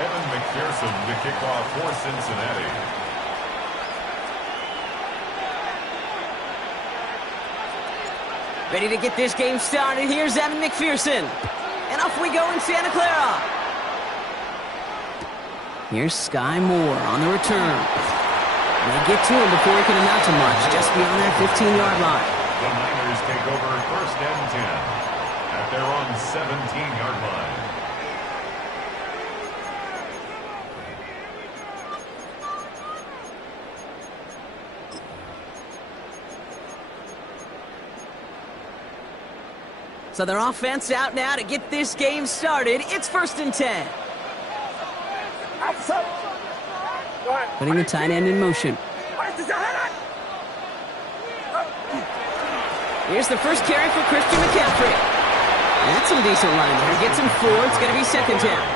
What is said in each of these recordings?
Evan McPherson to kick off for Cincinnati. Ready to get this game started. Here's Evan McPherson. And off we go in Santa Clara. Here's Sky Moore on the return. They get to him before he can amount to much, just beyond that 15-yard line. The Niners take over 1st and 10 at their own 17-yard line. So their offense out now to get this game started. It's 1st and 10. Putting the tight end in motion. Here's the first carry for Christian McCaffrey. That's some decent line there. Gets him 4. It's going to be 2nd down.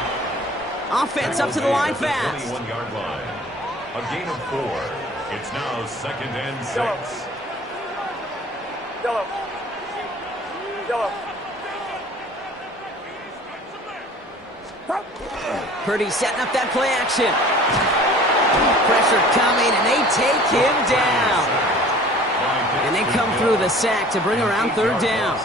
Offense up to the line fast. 21-yard line. A gain of 4. It's now 2nd and 6. Yellow. Purdy setting up that play action. Pressure coming, and they take him down. And they come through the sack to bring around 3rd down.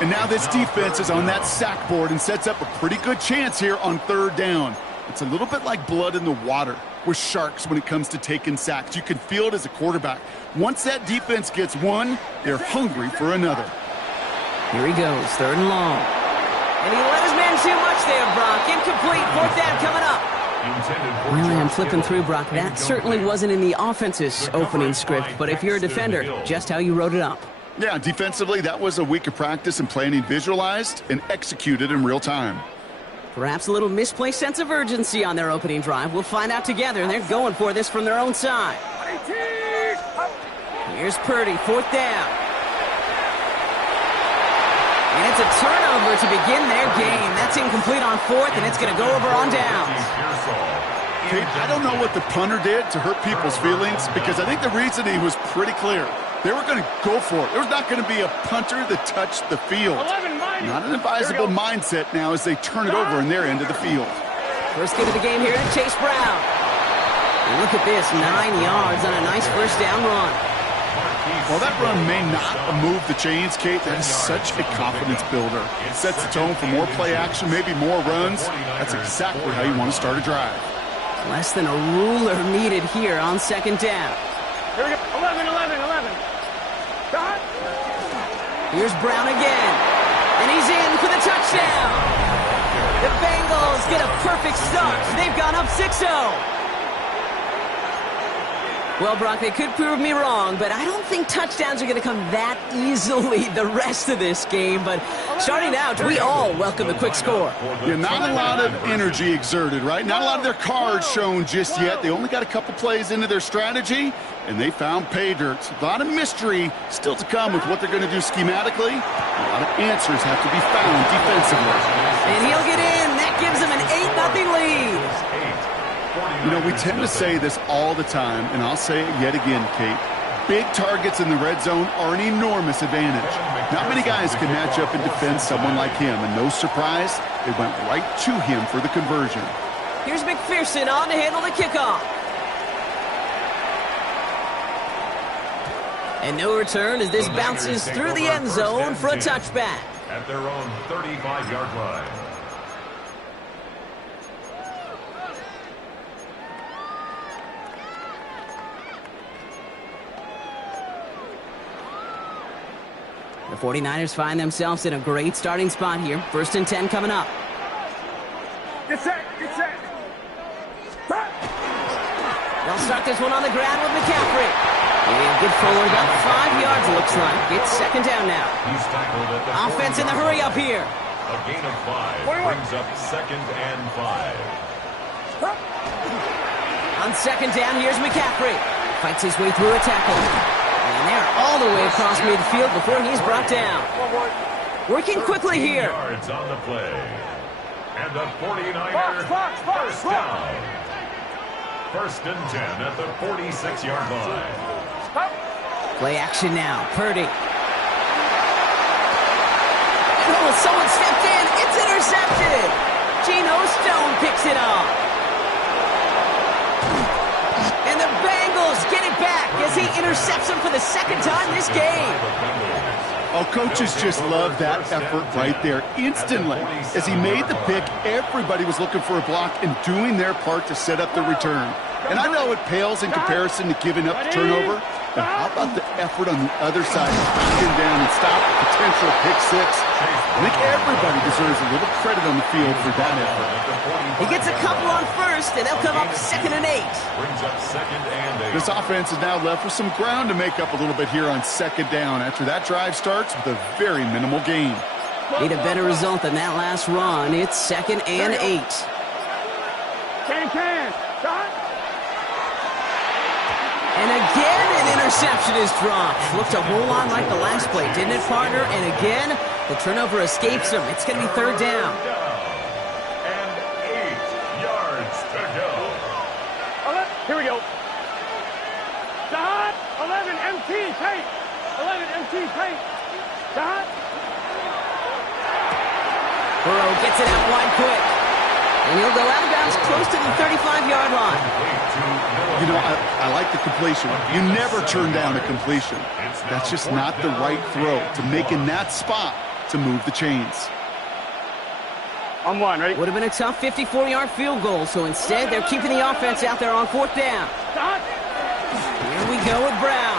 And now this defense is on that sack board and sets up a pretty good chance here on 3rd down. It's a little bit like blood in the water with sharks when it comes to taking sacks. You can feel it as a quarterback. Once that defense gets one, they're hungry for another. Here he goes, 3rd and long. And he let his man too much there, Brock. Incomplete, 4th down coming up. Really, I'm flipping through, Brock. That certainly wasn't in the offense's opening script, but if you're a defender, just how you wrote it up. Yeah, defensively, that was a week of practice and planning visualized and executed in real time. Perhaps a little misplaced sense of urgency on their opening drive. We'll find out together, and they're going for this from their own side. Here's Purdy, 4th down. And it's a turnover to begin their game. That's incomplete on 4th, and it's going to go over on downs. Kate, I don't know what the punter did to hurt people's feelings, because I think the reasoning was pretty clear. They were going to go for it. There's not going to be a punter that touched the field. Not an advisable mindset now as they turn it over in their end of the field. First kick of the game here to Chase Brown. And look at this, 9 yards on a nice 1st down run. While that run may not move the chains, Kate, that is such a confidence builder. It sets the tone for more play action, maybe more runs. That's exactly how you want to start a drive. Less than a ruler needed here on 2nd down. Here we go. 11. Here's Brown again. And he's in for the touchdown. The Bengals get a perfect start. They've gone up 6-0. Well, Brock, they could prove me wrong, but I don't think touchdowns are going to come that easily the rest of this game. But starting out, we all welcome the quick score. Yeah, not a lot of energy exerted, right? Not a lot of their cards shown just yet. They only got a couple plays into their strategy, and they found pay dirt. A lot of mystery still to come with what they're going to do schematically. A lot of answers have to be found defensively. And he'll get in. That gives them an 8-0 lead. You know, we tend to say this all the time, and I'll say it yet again, Kate. Big targets in the red zone are an enormous advantage. Not many guys can match up and defend someone like him, and no surprise, they went right to him for the conversion. Here's McPherson on to handle the kickoff. And no return as this bounces through the end zone for a touchback. At their own 35-yard line. The 49ers find themselves in a great starting spot here. 1st and 10 coming up. Get set. They'll start this one on the ground with McCaffrey. And good forward, about 5 yards it looks like. It's 2nd down now. He's tackled at the Offense in the hurry up here. A gain of 5 brings up 2nd and 5. On 2nd down, here's McCaffrey. Fights his way through a tackle. And they're all the way across midfield before he's brought down. Working quickly here. Yards on the play. And the 49ers first down. 1st and 10 at the 46-yard line. Play action now. Purdy. Oh, someone stepped in. It's intercepted. Geno Stone picks it off. And the Bengals get it back as he intercepts him for the second time this game. Oh, coaches just love that effort right there. Instantly, as he made the pick, everybody was looking for a block and doing their part to set up the return. And I know it pales in comparison to giving up the turnover, but how about the effort on the other side to knock him down and stop a potential pick six? I think everybody deserves a little credit on the field for that effort. He gets a couple on first, and they'll come up 2nd and 8. Brings up 2nd and 8. This offense is now left with some ground to make up a little bit here on 2nd down after that drive starts with a very minimal gain. Need a better result than that last run. It's 2nd and 8. Can. Shot. And again, an interception is dropped. Looked a whole lot like the last play, didn't it, partner? And again, the turnover escapes him. It's going to be 3rd down. And 8 yards to go. Here we go. Shot. 11 MT paint. 11 MT paint. Shot. Burrow gets it out wide quick. And he'll go out of bounds close to the 35-yard line. You know, I like the completion. You never turn down a completion. That's just not the right throw to make in that spot to move the chains. On one, ready? Would have been a tough 54-yard field goal, so instead they're keeping the offense out there on 4th down. Shot. Here we go with Brown.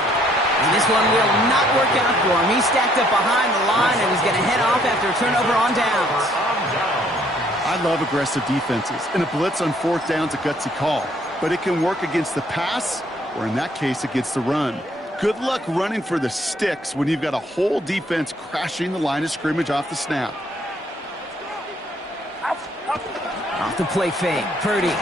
And this one will not work out for him. He's stacked up behind the line, and he's going to head off after a turnover on downs. I love aggressive defenses, and a blitz on 4th down's a gutsy call. But it can work against the pass, or in that case, against the run. Good luck running for the sticks when you've got a whole defense crashing the line of scrimmage off the snap. Off the play fake, Purdy.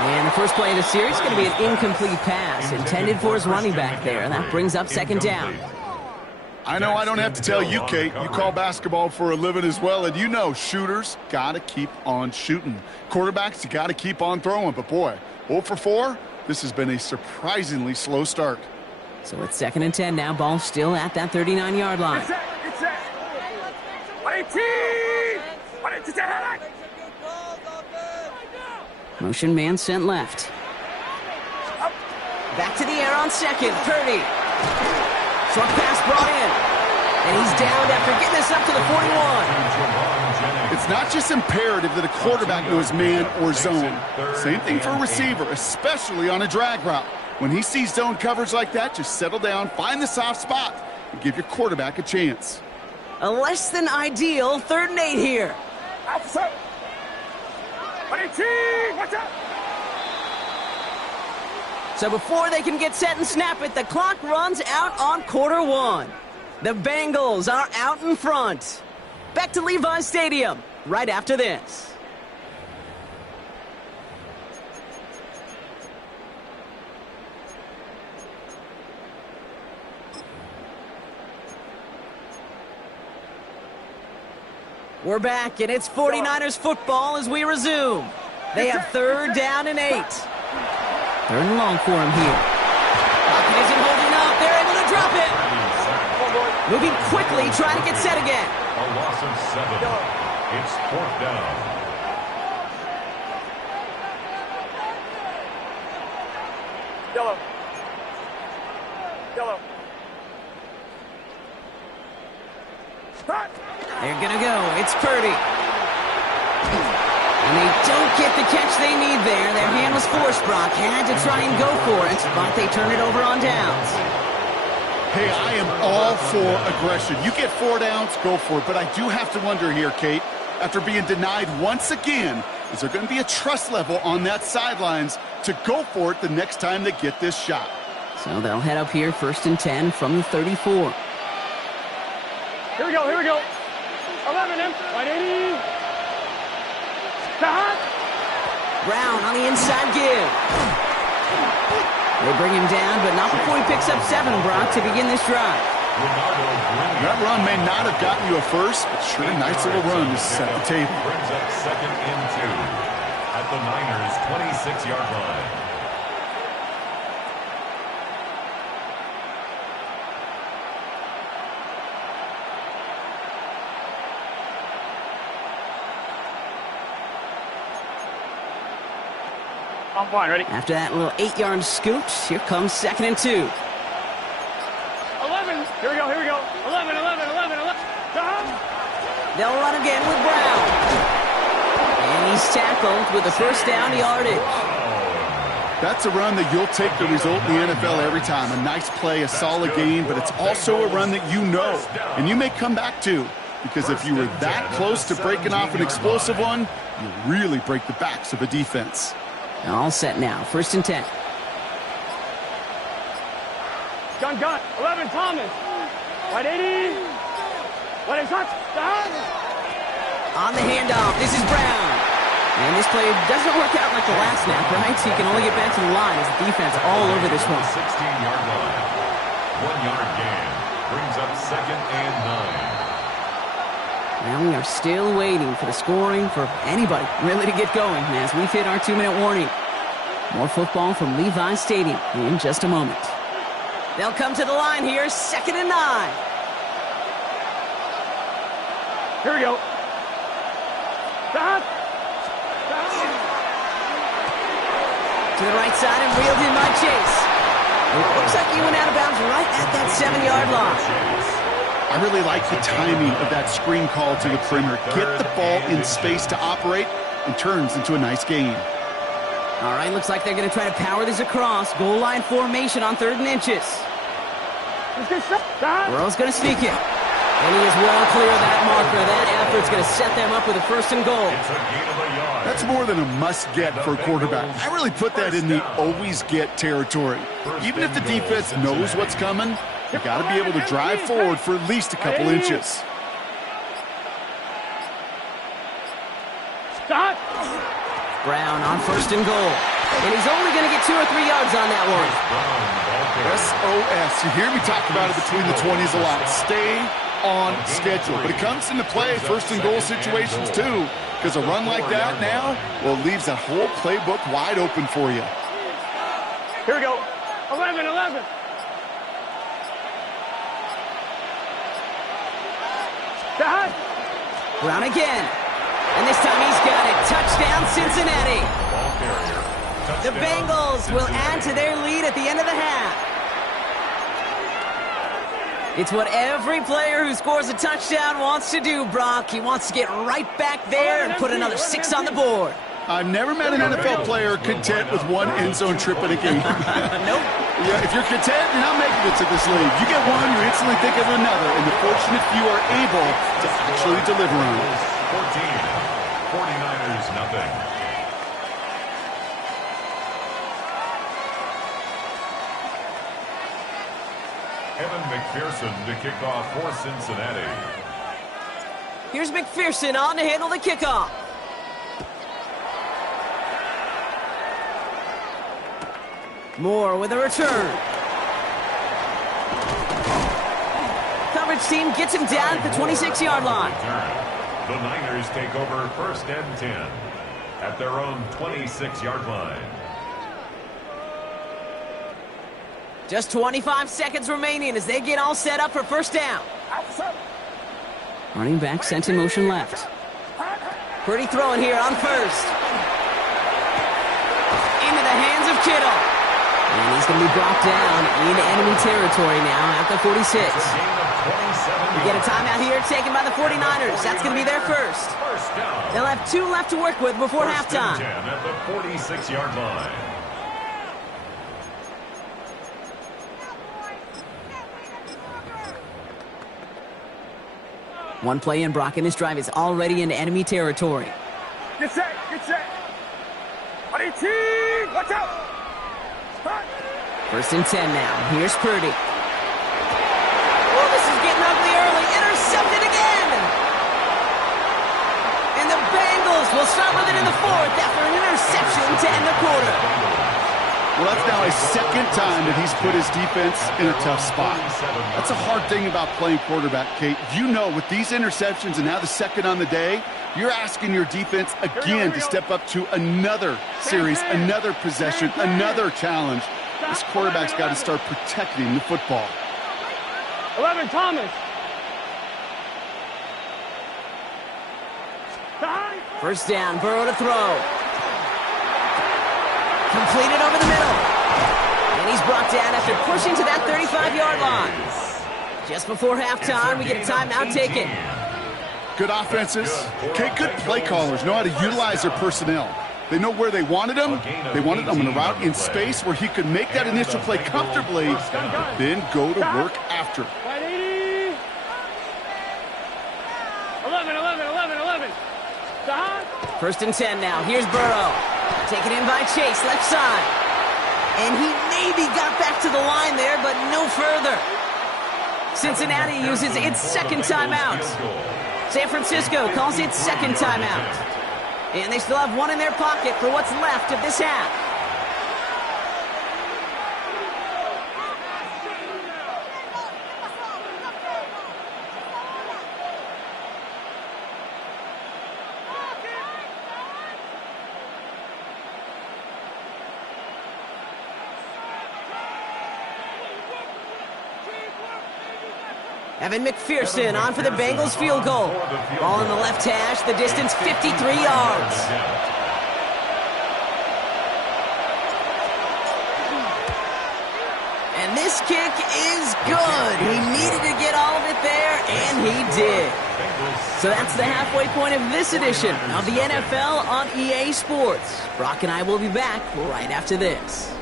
And the first play of the series is going to be an incomplete pass intended for his running back there, and that brings up 2nd down. I know I don't have to tell you, Kate. You call basketball for a living as well, and you know shooters got to keep on shooting. Quarterbacks, you got to keep on throwing. But boy, 0 for 4, this has been a surprisingly slow start. So it's 2nd and 10 now. Ball still at that 39-yard line. Get set. 118. 118. Motion man sent left. Back to the air on 2nd. Purdy. Short pass brought in. And he's downed after getting this up to the 41. It's not just imperative that a quarterback knows man or zone. Same thing for a receiver, especially on a drag route. When he sees zone coverage like that, just settle down, find the soft spot, and give your quarterback a chance. A less than ideal 3rd and 8 here. Outside. 118. Watch out. So before they can get set and snap it, the clock runs out on Q1. The Bengals are out in front. Back to Levi's Stadium right after this. We're back, and it's 49ers football as we resume. They have 3rd down and 8. 3rd and long for him here. Pocket isn't holding up. They're able to drop it. Moving quickly, trying to get set again. A loss of 7. It's 4th down. Yellow. Hot. They're going to go. It's Purdy. And they don't get the catch they need there. Their hand was forced. Brock had to try and go for it, but they turn it over on downs. Hey, I am all for aggression. You get 4 downs, go for it. But I do have to wonder here, Kate, after being denied once again, is there going to be a trust level on that sidelines to go for it the next time they get this shot? So they'll head up here, 1st and 10 from the 34. Here we go. 11 M. 180. Brown on the inside give. They bring him down, but not before he picks up 7, Brock, to begin this drive. That run may not have gotten you a first, but sure a nice little run to set the table. Brings up 2nd and 2 at the Niners' 26-yard line. I'm fine. Ready? After that little 8-yard scoot, here comes 2nd and 2. 11. Here we go. 11. They'll run again with Brown. And he's tackled with a first down yardage. That's a run that you'll take the result in the NFL every time. A nice play, a solid gain, but it's also a run that you know, and you may come back to. Because if you were that close to breaking off an explosive one, you really break the backs of a defense. All set now. 1st and 10. Gun. 11, Thomas. Right 80. Let it touch. Down. On the handoff, this is Brown. And this play doesn't work out like the last snap, right? So you can only get back to the line as the defense all over this one. 16-yard line. 1-yard gain. Brings up 2nd and 9. Now we are still waiting for the scoring for anybody really to get going as we've hit our 2-minute warning. More football from Levi Stadium in just a moment. They'll come to the line here, 2nd and 9. Here we go. Down. To the right side and reeled in by Chase. It looks like he went out of bounds right at that 7-yard line. I really like the timing of that screen call to the perimeter. Get the ball in space to operate and turns into a nice gain. All right, looks like they're going to try to power this across. Goal line formation on 3rd and inches. Burrow's going to sneak it. And he is well clear of that marker. That effort's going to set them up with a 1st and goal. That's more than a must-get for a quarterback. I really put that in the always-get territory. Even if the defense knows what's coming, you got to be able to drive forward for at least a couple inches. Stop. Brown on 1st and goal. And he's only going to get 2 or 3 yards on that one. SOS. You hear me talk about it between the 20s a lot. Stay on schedule. But it comes into play 1st and goal situations too. Because a run like that now, well, leaves that whole playbook wide open for you. Here we go. 11. Down. Brown again. And this time he's got it. Touchdown, Cincinnati. The Bengals will add to their lead at the end of the half. It's what every player who scores a touchdown wants to do, Brock. He wants to get right back there and put another 6 on the board. I've never met an NFL player content with one end zone trip in a game. Nope. Yeah, if you're content, you're not making it to this league. You get one, you instantly think of another, and the fortunate few are able to actually deliver on it. 14. 49ers nothing. Evan McPherson to kick off for Cincinnati. Here's McPherson on to handle the kickoff. Moore with a return. Coverage team gets him down at the 26-yard line. The Niners take over 1st and 10 at their own 26-yard line. Just 25 seconds remaining as they get all set up for 1st down. Running back sent in motion left. Pretty throwing here on 1st. Into the hands of Kittle. And he's going to be brought down into enemy territory now at the 46. We get a timeout here taken by the 49ers. That's going to be their first. They'll have 2 left to work with before halftime. 10 at the 46-yard line. One play in, Brock, and this drive is already into enemy territory. Get set. 18. Watch out. 1st and 10 now. Here's Purdy. Oh, this is getting ugly early. Intercepted again. And the Bengals will start with it in the 4th after an interception to end the quarter. Well, that's now his 2nd time that he's put his defense in a tough spot. That's a hard thing about playing quarterback, Kate. You know, with these interceptions and now the 2nd on the day, you're asking your defense again to step up to another series, another possession, another challenge. This quarterback's got to start protecting the football. 11, Thomas. 1st down, Burrow to throw. Completed over the middle. And he's brought down after pushing to that 35-yard line. Just before halftime, we get a timeout taken. Good offenses. Okay, good play callers know how to utilize their personnel. They know where they wanted him. They wanted him on a route in space where he could make that initial play comfortably, but then go to work after. 11. Stop. 1st and 10 now. Here's Burrow. Taken in by Chase, left side. And he maybe got back to the line there, but no further. Cincinnati uses its second timeout. San Francisco calls its second timeout. And they still have one in their pocket for what's left of this half. Evan McPherson on for the Bengals field goal. Ball in the left hash, the distance 53 yards. And this kick is good. He needed to get all of it there, and he did. So that's the halfway point of this edition of the NFL on EA Sports. Brock and I will be back right after this.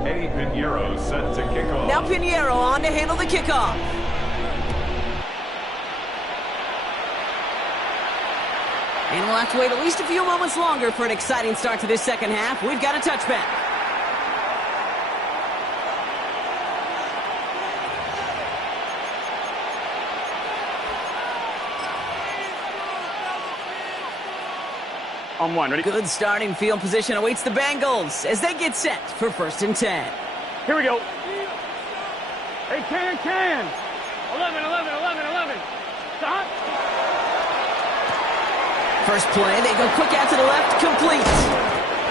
Eddie Pinheiro set to kick off. Now Pinheiro on to handle the kickoff. And we'll have to wait at least a few moments longer for an exciting start to this second half. We've got a touchback. On one, ready? Good starting field position awaits the Bengals as they get set for 1st and 10. Here we go. Hey, can. 11. Stop. First play, they go quick out to the left, complete.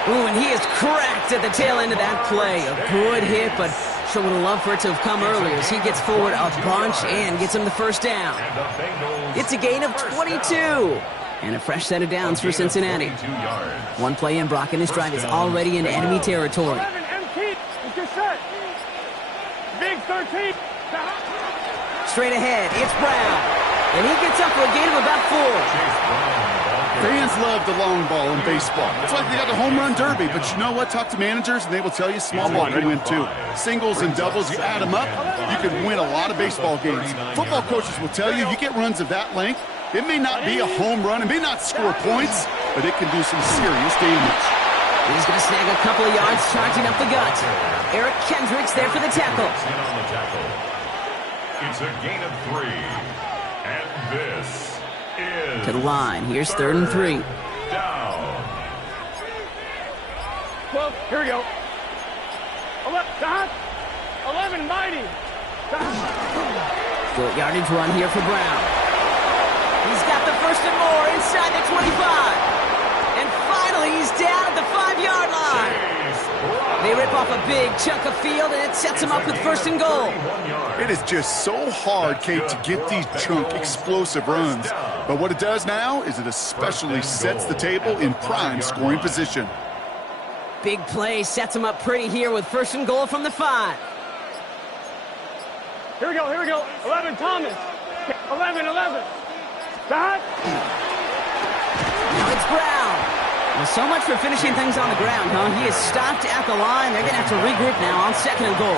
Ooh, and he is cracked at the tail end of that play. A good hit, but sure would have loved for it to have come earlier as he gets forward a bunch and gets him the first down. It's a gain of 22. And a fresh set of downs for Cincinnati. One play in, Brock, and this drive is already in enemy territory. 11 empty. It's set. Big 13. Straight ahead, it's Brown. And he gets up for a gain of about 4. Fans love the long ball in baseball. It's like they got the home run derby, but you know what? Talk to managers, and they will tell you small ball can win too. Singles and doubles, you add them up, you can win a lot of baseball games. Football coaches will tell you get runs of that length. It may not be a home run, it may not score points, but it can do some serious damage. He's going to snag a couple of yards, charging up the gut. Eric Kendricks there for the tackle. It's a gain of 3. And this is to the line. Here's 3rd and 3. Down. 12. Here we go. 11 mighty. Short yardage run here for Brown. He's got the 1st and more inside the 25. And finally, he's down at the 5-yard line. They rip off a big chunk of field, and it sets him up with 1st and goal. It is just so hard, Kate, to get these chunk, explosive runs. But what it does now is it especially sets the table in prime scoring position. Big play sets him up pretty here with 1st and goal from the 5. Here we go. 11 Thomas. 11. Stop. Now it's Brown. Well, so much for finishing things on the ground, huh? He is stopped at the line. They're going to have to regroup now on 2nd and goal.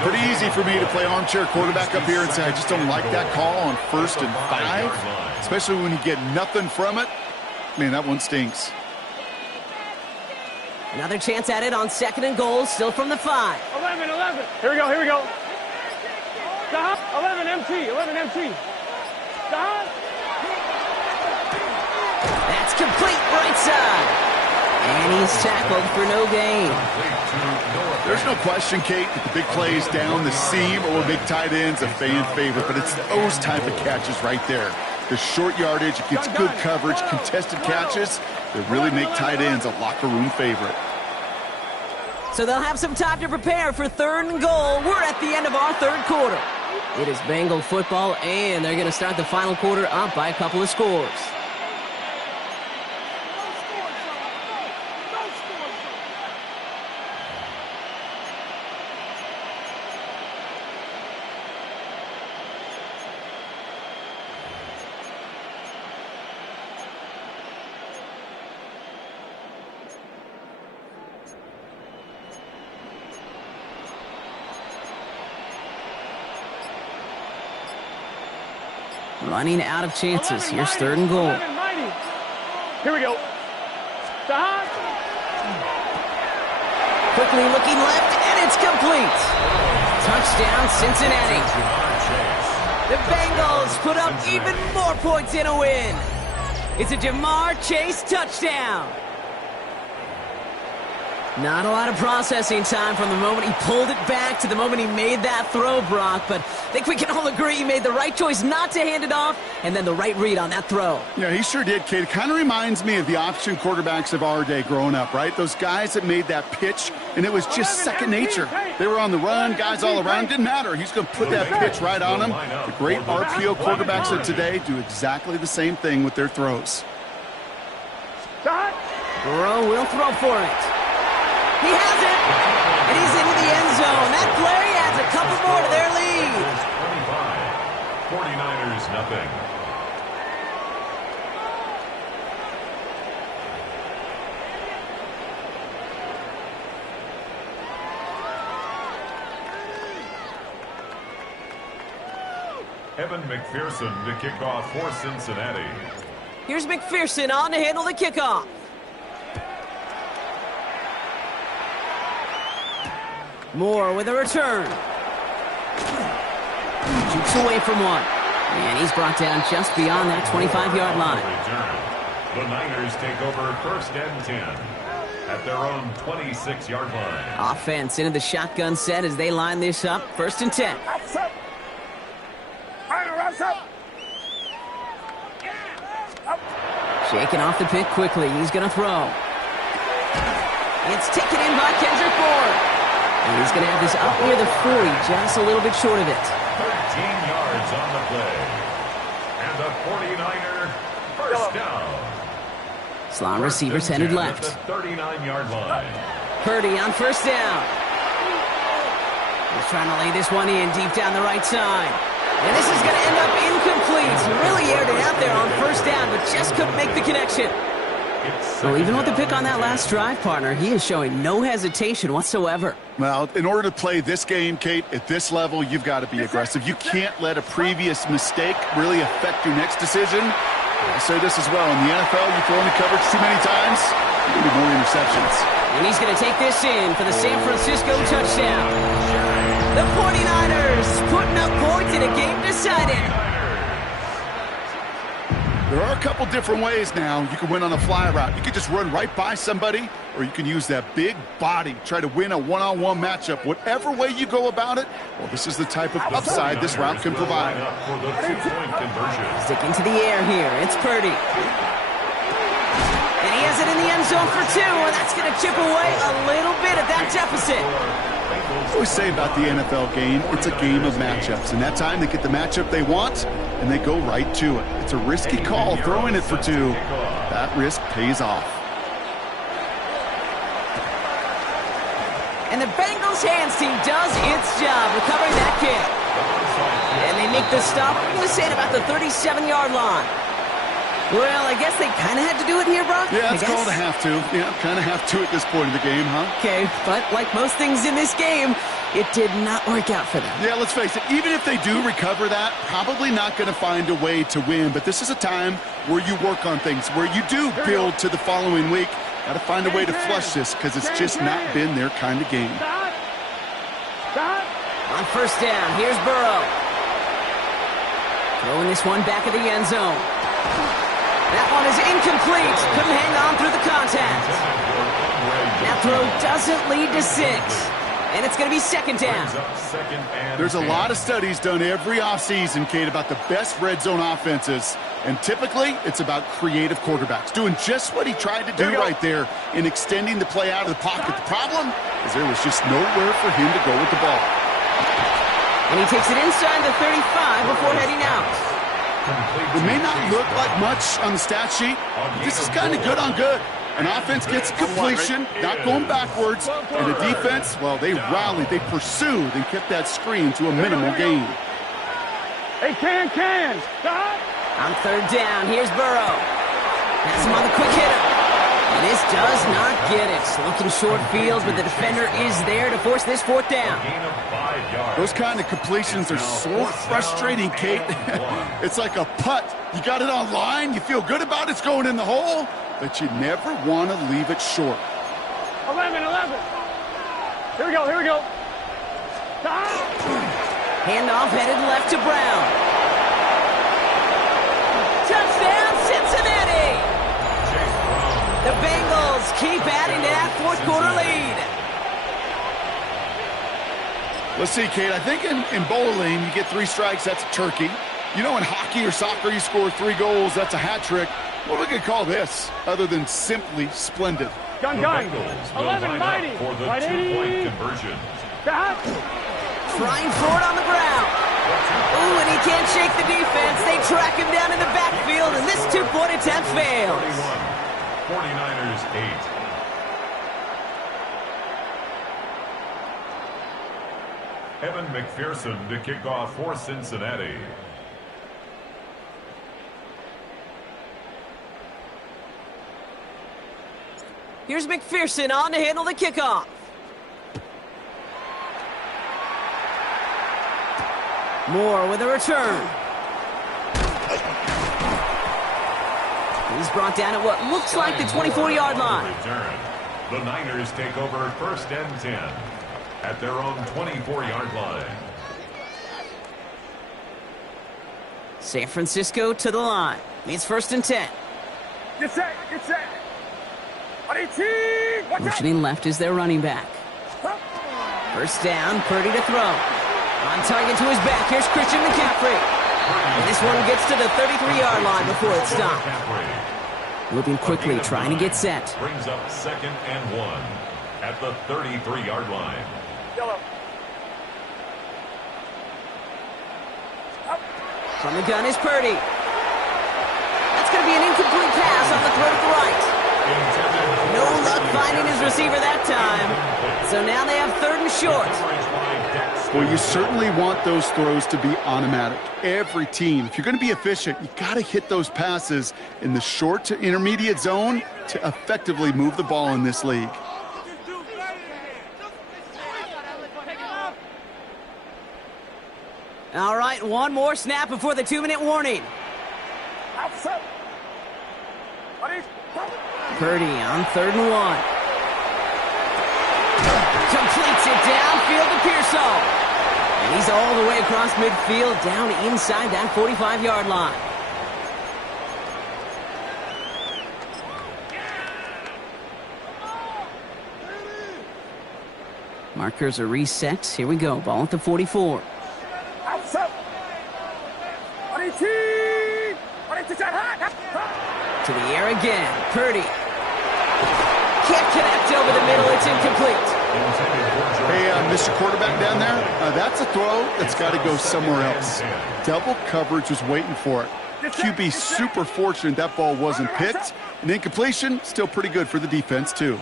Pretty easy for me to play armchair quarterback up here and say I just don't like that call on 1st and 5, especially when you get nothing from it. Man, that one stinks. Another chance at it on 2nd and goal, still from the 5. 11. Here we go. Stop. 11 MT. Stop. That's complete right side. And he's tackled for no gain. There's no question, Kate, that the big plays down the seam or big tight ends a fan favorite, but it's those type of catches right there. The short yardage, it gets good coverage, contested catches that really make tight ends a locker room favorite. So they'll have some time to prepare for 3rd and goal. We're at the end of our 3rd quarter. It is Bengal football, and they're going to start the final quarter up by a couple of scores. Running out of chances. Here's 3rd and goal. Here we go. Stop. Quickly looking left, and it's complete. Touchdown, Cincinnati. The Bengals put up even more points in a win. It's a Ja'Marr Chase touchdown. Not a lot of processing time from the moment he pulled it back to the moment he made that throw, Brock. But I think we can all agree he made the right choice not to hand it off, and then the right read on that throw. Yeah, he sure did, Kate. It kind of reminds me of the option quarterbacks of our day growing up, right? Those guys that made that pitch, and it was just second nature. They were on the run, guys all around. Didn't matter. He's going to put that pitch right on them. The great RPO quarterbacks of today do exactly the same thing with their throws. Burrow will throw for it. He has it, and he's into the end zone. That play adds a couple more to their lead. 49ers nothing. Evan McPherson to kick off for Cincinnati. Here's McPherson on to handle the kickoff. Moore with a return. Shoots away from one. And he's brought down just beyond that 25-yard line. The Niners take over 1st and 10 at their own 26-yard line. Offense into the shotgun set as they line this up. 1st and 10. Shaking off the pick quickly. He's going to throw. It's taken in by Kendrick Bourne. And he's going to have this up near the 40, just a little bit short of it. 13 yards on the play. And the 49er first down. Slot receivers headed left. At the 39-yard line. Purdy on 1st down. He's trying to lay this one in deep down the right side. And this is going to end up incomplete. He really aired it out there on 1st down, but just couldn't make the connection. Well, even with the pick on that last drive, partner, he is showing no hesitation whatsoever. Well, in order to play this game, Kate, at this level, you've got to be aggressive. You can't let a previous mistake really affect your next decision. I'll say this as well. In the NFL, you throw into coverage too many times, there'll be more interceptions. And he's going to take this in for the San Francisco touchdown. The 49ers putting up points in a game decided. There are a couple different ways now. You can win on a fly route. You can just run right by somebody, or you can use that big body, try to win a one-on-one matchup. Whatever way you go about it, well, this is the type of upside this route can provide. Sticking to the air here, it's Purdy. And he has it in the end zone for 2, and that's going to chip away a little bit at that deficit. I always say about the NFL game, it's a game of matchups. And that time they get the matchup they want, and they go right to it. It's a risky call throwing it for 2. That risk pays off. And the Bengals hands team does its job recovering that kick. And they make the stop, I'm going to say, at about the 37-yard line. Well, I guess they kind of had to do it here, Brock. Yeah, it's called a have to. Yeah, kind of have to at this point in the game, huh? Okay, but like most things in this game, it did not work out for them. Yeah, let's face it, even if they do recover that, probably not going to find a way to win. But this is a time where you work on things, where you do build to the following week. Got to find a way to flush this because it's just not been their kind of game. On 1st down, here's Burrow. Throwing this one back of the end zone. That one is incomplete. Couldn't hang on through the contact. That throw doesn't lead to 6. And it's going to be 2nd down. There's a lot of studies done every offseason, Kate, about the best red zone offenses. And typically, it's about creative quarterbacks, doing just what he tried to do right there in extending the play out of the pocket. The problem is there was just nowhere for him to go with the ball. And he takes it inside the 35 before heading out. It may not look like much on the stat sheet, but this is kind of good on good. An offense gets completion, not going backwards, and the defense, well, they rallied, they pursued, and kept that screen to a minimal gain. Hey, can. On 3rd down, here's Burrow. That's him on the quick hitter. And this does not get it. Looking short field, but the defender is there to force this 4th down. Gain of 5 Those kind of completions are so frustrating, Kate. It's like a putt. You got it on line, you feel good about it's going in the hole, but you never want to leave it short. 11. Here we go. Handoff headed left to Brown. Touchdown, Cincinnati! The Bengals keep adding to that fourth quarter lead. Let's see, Kate, I think in bowling, you get 3 strikes, that's a turkey. You know, in hockey or soccer, you score 3 goals, that's a hat trick. What we could call this, other than simply splendid? Gun. 11 mighty. For the Right 2-point conversion. Trying for it on the ground. Ooh, and he can't shake the defense. They track him down in the backfield, and this 2-point attempt fails. 49ers 8. Evan McPherson to kick off for Cincinnati. Here's McPherson on to handle the kickoff. Moore with a return. He's brought down at what looks like the 24-yard line. The Niners take over 1st and 10 at their own 24-yard line. San Francisco to the line. It's 1st and 10. Get set. Motioning left is their running back. First down, Purdy to throw. On target to his back, here's Christian McCaffrey. And this one gets to the 33-yard line before it's stopped. Moving quickly, trying to get set. Brings up 2nd and 1 at the 33-yard line. From the gun is Purdy. That's going to be an incomplete pass on the throw to the right. No luck finding his receiver that time. So now they have 3rd and short. Well, you certainly want those throws to be automatic. Every team, if you're going to be efficient, you got to hit those passes in the short to intermediate zone to effectively move the ball in this league. All right, one more snap before the 2-minute warning. Purdy on 3rd and 1. Completes it downfield to Pearsall. And he's all the way across midfield, down inside that 45-yard line. Markers are reset. Here we go. Ball at the 44. To the air again. Purdy. Can't connect over the middle. It's incomplete. Hey, Mr. Quarterback down there, that's a throw that's got to go somewhere else. Double coverage was waiting for it. QB super fortunate that ball wasn't picked. And incompletion, still pretty good for the defense, too.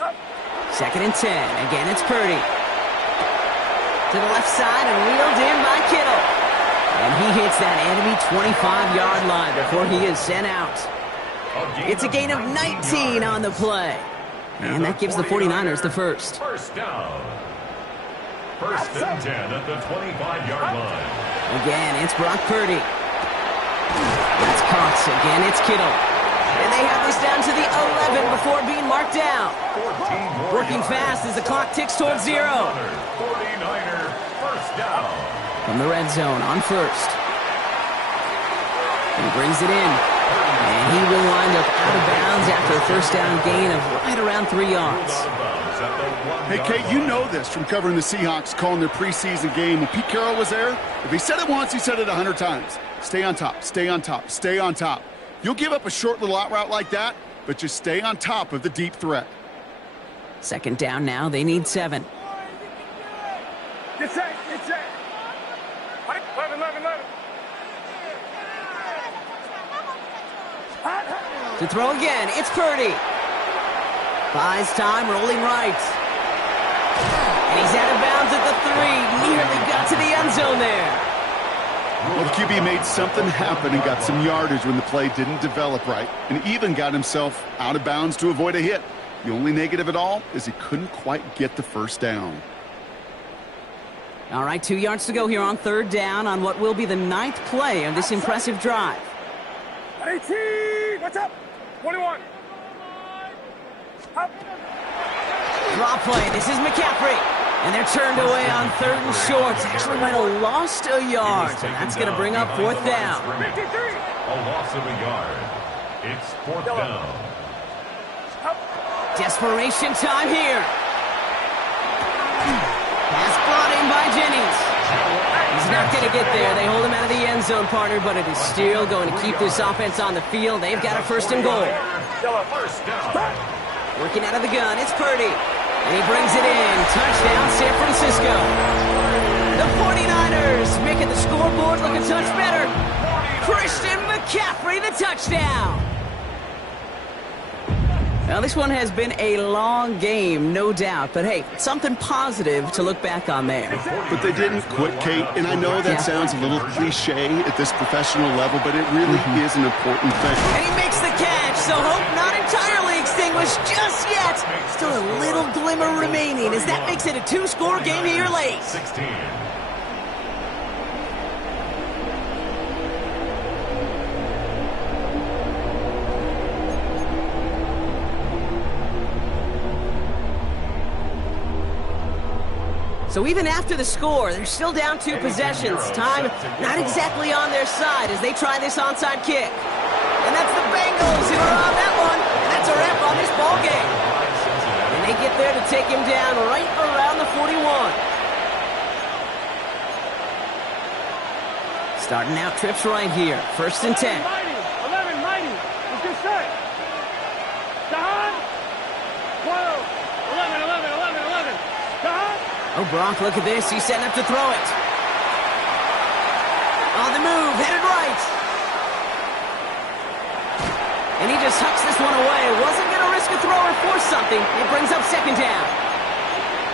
2nd and 10. Again, it's Purdy. To the left side and wheeled in by Kittle. And he hits that enemy 25-yard line before he is sent out. It's a gain of 19 on the play. And that gives the 49ers the first. First down. 1st and 10 at the 25-yard line. Again, it's Brock Purdy. That's caught. Again, it's Kittle. And they have this down to the 11 before being marked down. Working fast as the clock ticks towards 0. 49er first down. From the red zone on 1st. He brings it in. And he will wind up out of bounds after a first down gain of right around 3 yards. Hey, Kate, you know this from covering the Seahawks, calling their preseason game. When Pete Carroll was there, if he said it once, he said it 100 times. Stay on top, stay on top, stay on top. You'll give up a short little out route like that, but just stay on top of the deep threat. 2nd down now. They need 7. Get set. 11. To throw again, it's Purdy. Buys time, rolling right. And he's out of bounds at the 3. Nearly got to the end zone there. Well, the QB made something happen and got some yardage when the play didn't develop right, and even got himself out of bounds to avoid a hit. The only negative at all is he couldn't quite get the first down. All right, 2 yards to go here on third down on what will be the 9th play of this impressive drive. 18, what's up? 21. Up. Draw play. This is McCaffrey. And they're turned away on 3rd and short. Actually might have lost a yard. And that's going to bring up 4th down. 53. A loss of a yard. It's 4th down. Desperation time here. Pass brought in by Jennings. He's not going to get there. They hold him out of the end zone, partner, but it is still going to keep this offense on the field. They've got a 1st and goal. First down. Working out of the gun, it's Purdy. And he brings it in. Touchdown, San Francisco. The 49ers making the scoreboard look a touch better. Christian McCaffrey, the touchdown. Now, this one has been a long game, no doubt. But, hey, something positive to look back on there. But they didn't quit, Kate. And I know that sounds a little cliche at this professional level, but it really is an important thing. And he makes the catch, so hope not entirely extinguished just yet. Still a little glimmer remaining as that makes it a 2-score game here late. 16. So even after the score, they're still down 2 possessions. Time not exactly on their side as they try this onside kick. And that's the Bengals who are on that one. And that's a wrap on this ball game. And they get there to take him down right around the 41. Starting out trips right here. 1st and 10. 11, mighty. Let's get set. Don. 12. 11. Don. Oh, Brock, look at this. He's setting up to throw it. On the move, headed right. And he just hucks this one away. Wasn't going to risk a throw or force something. It brings up 2nd down.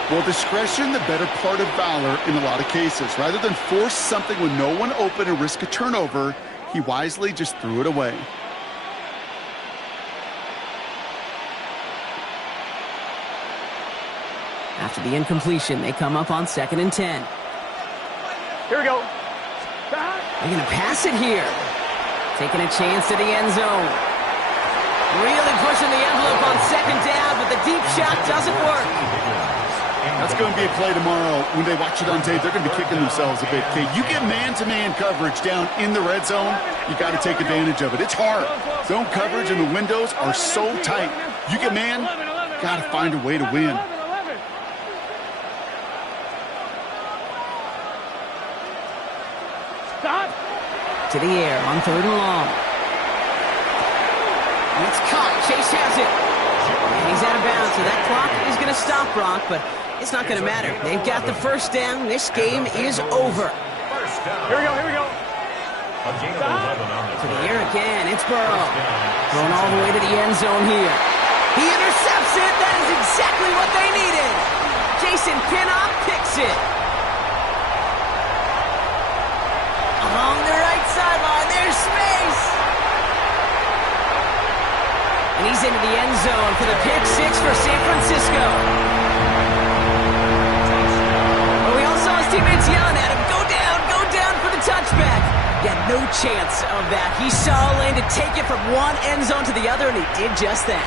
Well, discretion, the better part of valor in a lot of cases. Rather than force something with no one open and risk a turnover, he wisely just threw it away. After the incompletion, they come up on 2nd and 10. Here we go. They're going to pass it here. Taking a chance to the end zone. Really pushing the envelope on 2nd down, but the deep shot doesn't work. That's going to be a play tomorrow. When they watch it on tape, they're going to be kicking themselves a bit. Okay, you get man-to-man coverage down in the red zone, you got to take advantage of it. It's hard. Zone coverage and the windows are so tight. You get man, got to find a way to win. To the air on 3rd and long. And it's caught. Chase has it. And he's out of bounds, so that clock is going to stop Brock, but it's not going to matter. They've got the 1st down. This game is over. Here we go. A gain of 11 on the To the air again. It's Burrow. Thrown all the way to the end zone here. He intercepts it. That is exactly what they needed. Jason Pinnock picks it. Along the right sideline, there's space. And he's into the end zone for the pick 6 for San Francisco. But we all saw his teammates yelling at him, go down for the touchback. Yeah, no chance of that. He saw a lane to take it from one end zone to the other, and he did just that.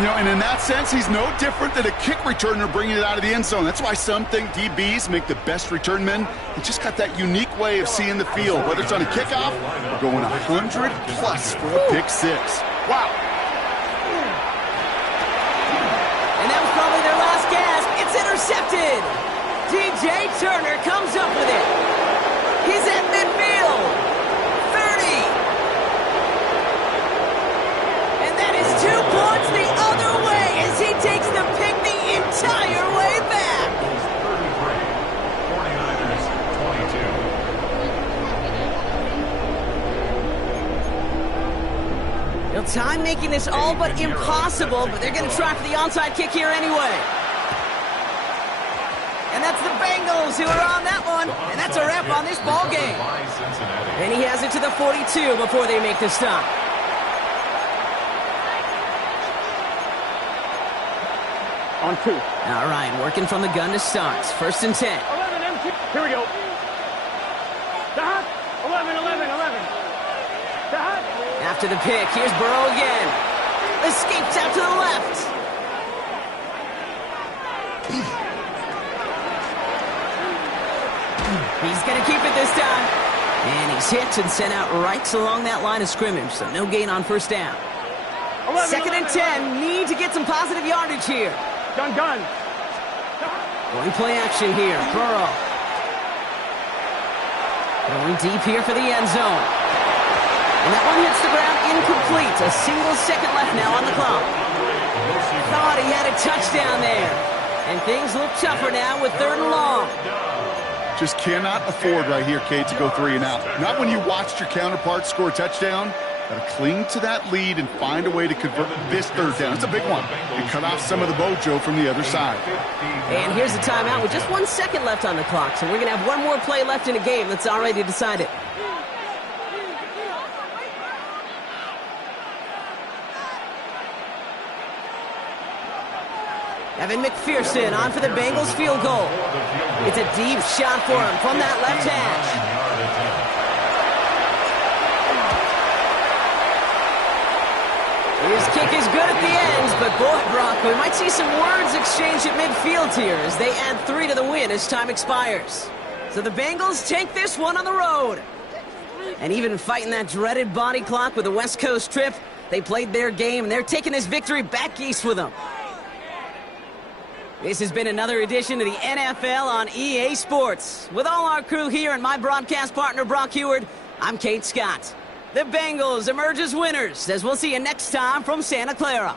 You know, and in that sense, he's no different than a kick returner bringing it out of the end zone. That's why some think DBs make the best return men. He just got that unique way of seeing the field, whether it's on a kickoff or going 100+ for a pick 6. Wow. And that was probably their last gasp. It's intercepted. DJ Turner comes up with it. He's at midfield. 30. And that is 2 points the other way as he takes the pick the entire way back. 33, 49ers 22. You know, time making this all but impossible, but they're going to try for the onside kick here anyway. And that's the Bengals who are on that one. And that's a wrap on this ball game. And he has it to the 42 before they make the stop. On 2. All right, working from the gun to start. 1st and 10. 11 empty. Here we go. Dot. 11, 11, 11. Dot. After the pick, here's Burrow again. Escapes out to the left. He's going to keep it this time. And he's hit and sent out right along that line of scrimmage, so no gain on first down. 11, Second and 10, need to get some positive yardage here. Gun. Going play action here, Burrow. Going deep here for the end zone. And that one hits the ground incomplete. A single second left now on the clock. Thought he had a touchdown there. And things look tougher now with 3rd and long. Just cannot afford right here, Kate, to go 3 and out. Not when you watched your counterpart score a touchdown. Got to cling to that lead and find a way to convert this 3rd down. It's a big one. And cut off some of the mojo from the other side. And here's the timeout with just 1 second left on the clock. So we're going to have one more play left in a game that's already decided. Evan McPherson on for the Bengals field goal. It's a deep shot for him from that left hash. His kick is good at the end, but boy, Brock, we might see some words exchanged at midfield here as they add 3 to the win as time expires. So the Bengals take this one on the road. And even fighting that dreaded body clock with the West Coast trip, they played their game, and they're taking this victory back east with them. This has been another edition of the NFL on EA Sports. With all our crew here and my broadcast partner, Brock Heward, I'm Kate Scott. The Bengals emerge as winners, as we'll see you next time from Santa Clara.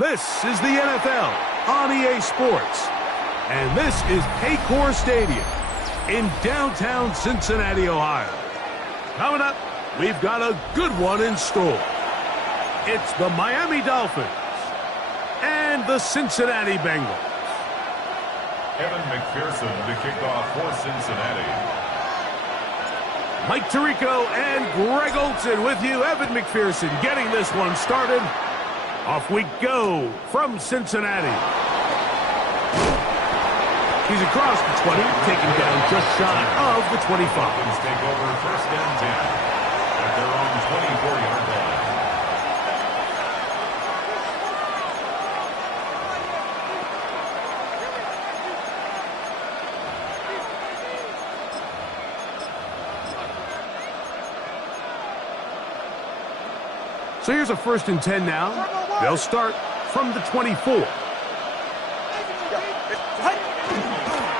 This is the NFL on EA Sports. And this is Paycor Stadium in downtown Cincinnati, Ohio. Coming up, we've got a good one in store. It's the Miami Dolphins and the Cincinnati Bengals. Evan McPherson to kick off for Cincinnati. Mike Tirico and Greg Olsen with you. Evan McPherson getting this one started. Off we go from Cincinnati. He's across the 20, taken down just shy of the 25. Dolphins take over 1st and 10 at their own 24-yard line. So here's a 1st and 10 now. They'll start from the 24.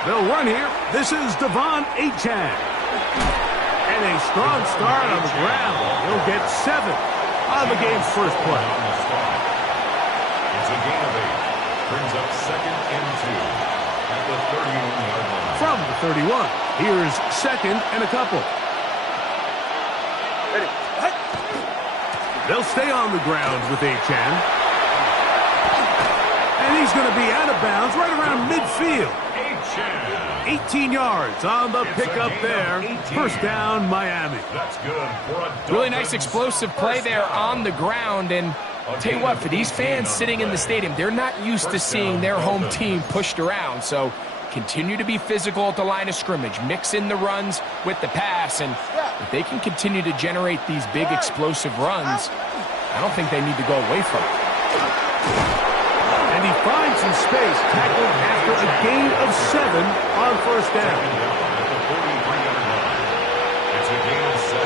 They'll run here. This is Devon Achane. And a strong start on the ground. He'll get 7 on the game's first play. It's a gain of 8. Brings up 2nd and 2 at the 31-yard line. From the 31, here's 2nd and a couple. They'll stay on the ground with Achane. And he's going to be out of bounds right around midfield. 18 yards on the pickup there. 1st down, Miami. That's good for a really nice explosive play there on the ground. And I'll tell you what, for these fans sitting in the stadium, they're not used to seeing their home team pushed around. So continue to be physical at the line of scrimmage. Mix in the runs with the pass. And if they can continue to generate these big explosive runs, I don't think they need to go away from it. And he finds some space, tackled after a gain of 7 on 1st down. At the 43-yard line. It's a gain of 7.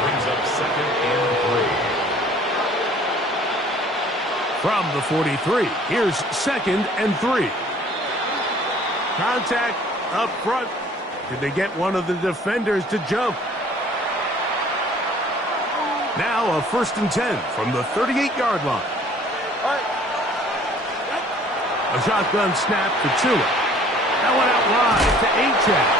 Brings up 2nd and 3. From the 43, here's 2nd and 3. Contact up front. Did they get one of the defenders to jump? Now a 1st and 10 from the 38-yard line. A shotgun snap to Tua. That one out wide to Achane.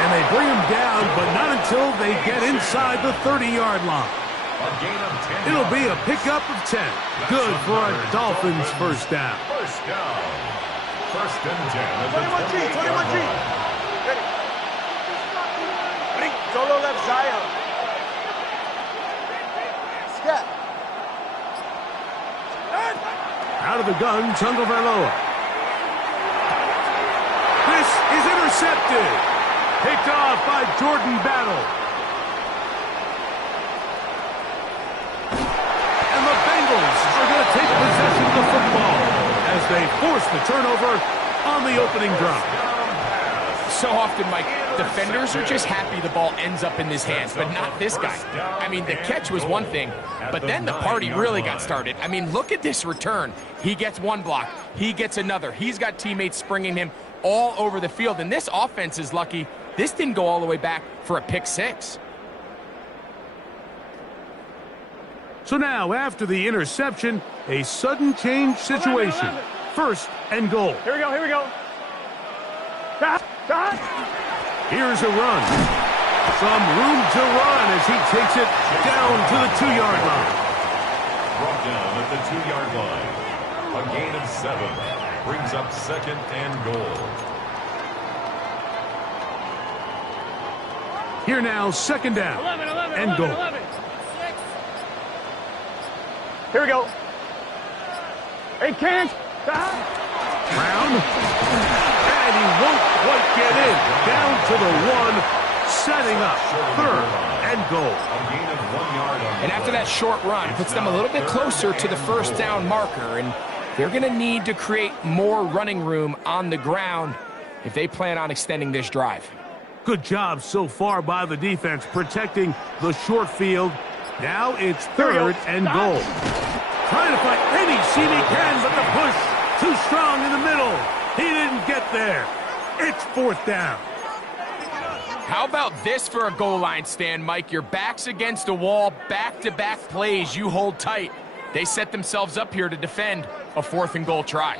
And they bring him down, but not until they get inside the 30-yard line. A gain of 10. It'll be a pickup of 10. Good for a Dolphins 1st down. 1st down. 1st and 10 at the 21G. Ready? Solo left Zion. Step. Out of the gun, Tagovailoa. This is intercepted. Picked off by Jordan Battle. And the Bengals are going to take possession of the football as they force the turnover on the opening drive. So often, Mike, defenders are just happy the ball ends up in his hands, but not this guy. I mean, the catch was one thing, but then the party really got started. I mean, look at this return. He gets one block. He gets another. He's got teammates springing him all over the field, and this offense is lucky. This didn't go all the way back for a pick 6. So now, after the interception, a sudden change situation. 1st and goal. Here we go, here we go. Here's a run. Some room to run as he takes it down to the 2-yard line. Brought down at the 2-yard line. A gain of 7. Brings up 2nd and goal. Here now, 2nd down and goal. 11. Here we go. Hey, can't. Brown. And he won't quite get in. Down to the 1, setting up 3rd and goal. A gain of 1 yard on And after that short run, puts them a little bit closer to the 1st down marker, and they're going to need to create more running room on the ground if they plan on extending this drive. Good job so far by the defense protecting the short field. Now it's 3rd and goal. Trying to find any seam he can, but the push too strong in the middle. He didn't get there. It's 4th down. How about this for a goal line stand, Mike? Your back's against the wall, back-to-back plays you hold tight. They set themselves up here to defend a 4th and goal try.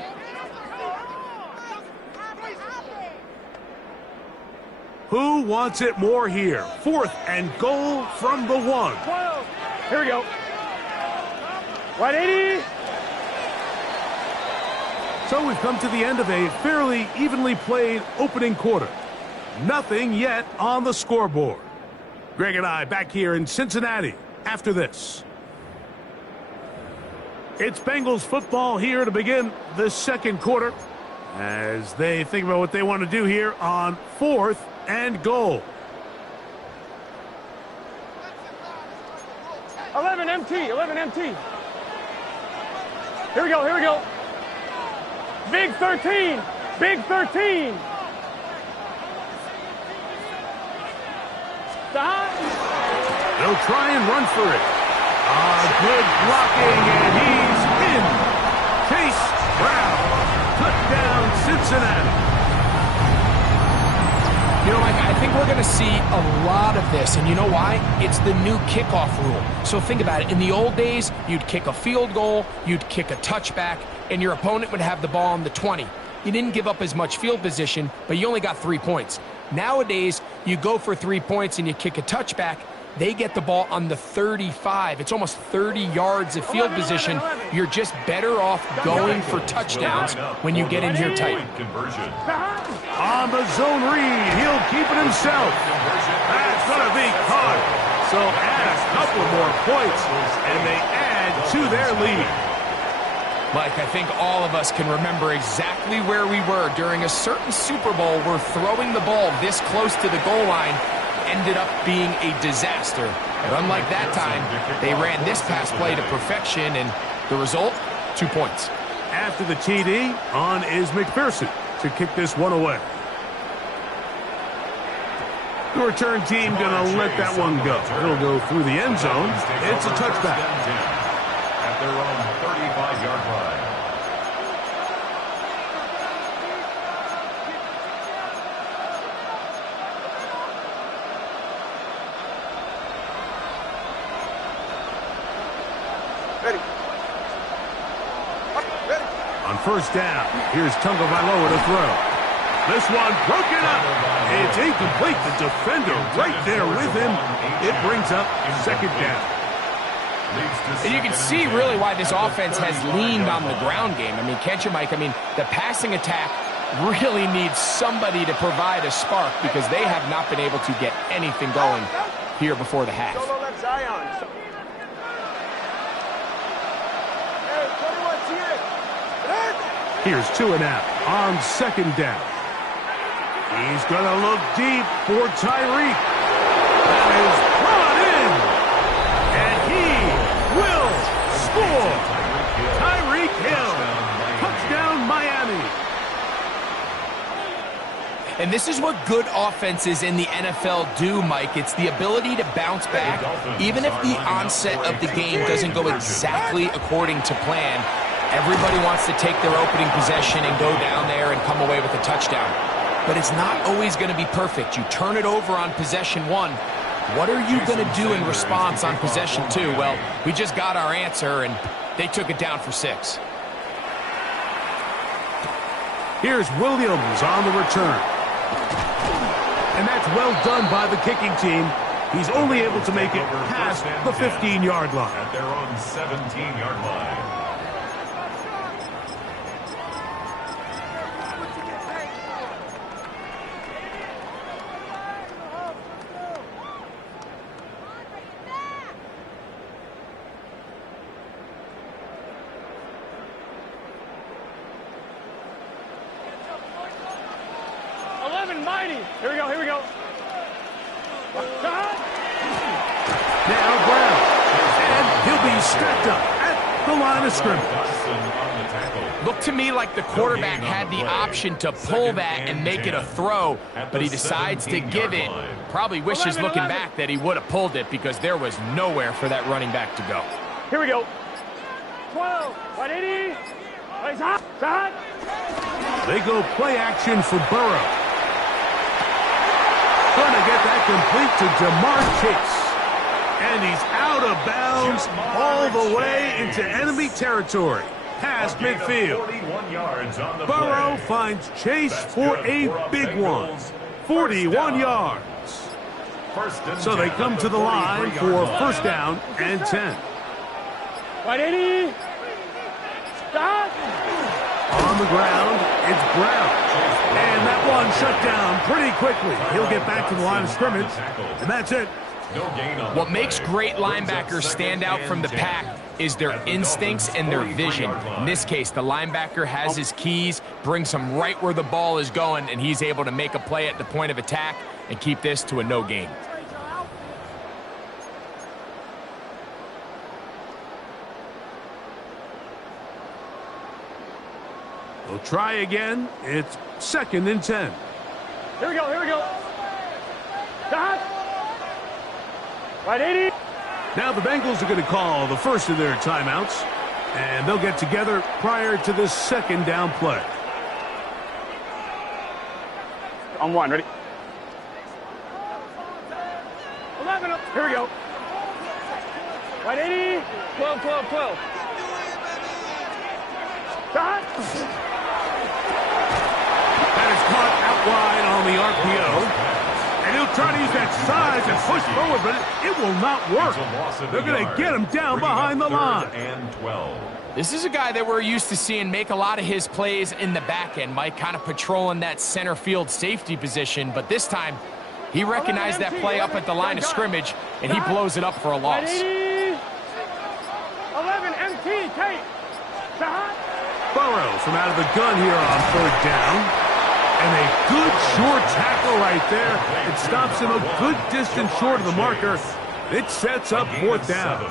Who wants it more here? 4th and goal from the 1. 12. Here we go. Right 80. So we've come to the end of a fairly evenly played opening quarter. Nothing yet on the scoreboard. Greg and I back here in Cincinnati after this. It's Bengals football here to begin the second quarter as they think about what they want to do here on 4th and goal. 11 MT. 11 MT. Here we go. Here we go. Big 13. Big 13. They'll try and run for it. Good blocking, and he's in. Chase Brown. Touchdown, Cincinnati. You know, Mike, I think we're going to see a lot of this, and you know why? It's the new kickoff rule. So think about it. In the old days, you'd kick a field goal, you'd kick a touchback, and your opponent would have the ball on the 20. You didn't give up as much field position, but you only got 3 points. Nowadays, you go for 3 points and you kick a touchback, they get the ball on the 35. It's almost 30 yards of field position. You're just better off going for touchdowns when you get in here tight. On the zone read, he'll keep it himself. That's going to be caught. So add a couple more points, and they add to their lead. Mike, I think all of us can remember exactly where we were during a certain Super Bowl where throwing the ball this close to the goal line ended up being a disaster. But unlike that time, they ran this pass play to perfection, and the result, 2 points. After the TD, on is McPherson to kick this one away. The return team going to let that one go. It'll go through the end zone. It's a touchback. At their own 35-yard line. On first down, here's Tagovailoa to throw. This one broken up. It's incomplete. The defender right there with him. It brings up second down. And you can see really why this offense has leaned on the ground game. I mean, can't you, Mike? I mean, the passing attack really needs somebody to provide a spark because they have not been able to get anything going here before the half. Here's 2 and out on second down. He's going to look deep for Tyreek. That is brought in. And he will score. Tyreek Hill. Touchdown, Miami. And this is what good offenses in the NFL do, Mike. It's the ability to bounce back, even if the onset of the game doesn't go exactly according to plan. Everybody wants to take their opening possession and go down there and come away with a touchdown. But it's not always going to be perfect. You turn it over on possession 1. What are you going to do in response on possession 2? Well, we just got our answer, and they took it down for 6. Here's Williams on the return. And that's well done by the kicking team. He's only able to make it past the 15-yard line. At their own 17-yard line. Mighty. Here we go. Here we go. Now Brown. And he'll be strapped up at the line of scrimmage. Looked to me like the quarterback had the option to pull that and make it a throw, but he decides to give it. Probably wishes looking back that he would have pulled it because there was nowhere for that running back to go. Here we go. 12. 180. Plays hot. They go play action for Burrow. Going to get that complete to Jamar Chase. And he's out of bounds all the way into enemy territory, past midfield. 41 yards on the Burrow play. finds Chase for a big one, 41 yards. So they come to the line for first down and 10. Right 80. Stop. On the ground, it's Brown. And that one shut down pretty quickly. He'll get back to the line of scrimmage, and that's it. What makes great linebackers stand out from the pack is their instincts and their vision. In this case, the linebacker has his keys, brings him right where the ball is going, and he's able to make a play at the point of attack and keep this to a no gain. They'll try again. It's 2nd and 10. Here we go, here we go. Stop. Right 80. Now the Bengals are going to call the first of their timeouts, and they'll get together prior to this 2nd down play. On 1, ready? 11 up. Here we go. Right 80. 12, 12, 12. Stop. That is caught out wide on the RPO. And he'll try to use that size and push forward, but it will not work. They're going to get him down behind the line. And 12. This is a guy that we're used to seeing make a lot of his plays in the back end, Mike, kind of patrolling that center field safety position. But this time, he recognized that play up at the line of scrimmage, and he blows it up for a loss. 11 MT, Kate. Stop. Burrow from out of the gun here on 3rd down. And a good short tackle right there. It stops him a good distance short of the marker. It sets up 4th down.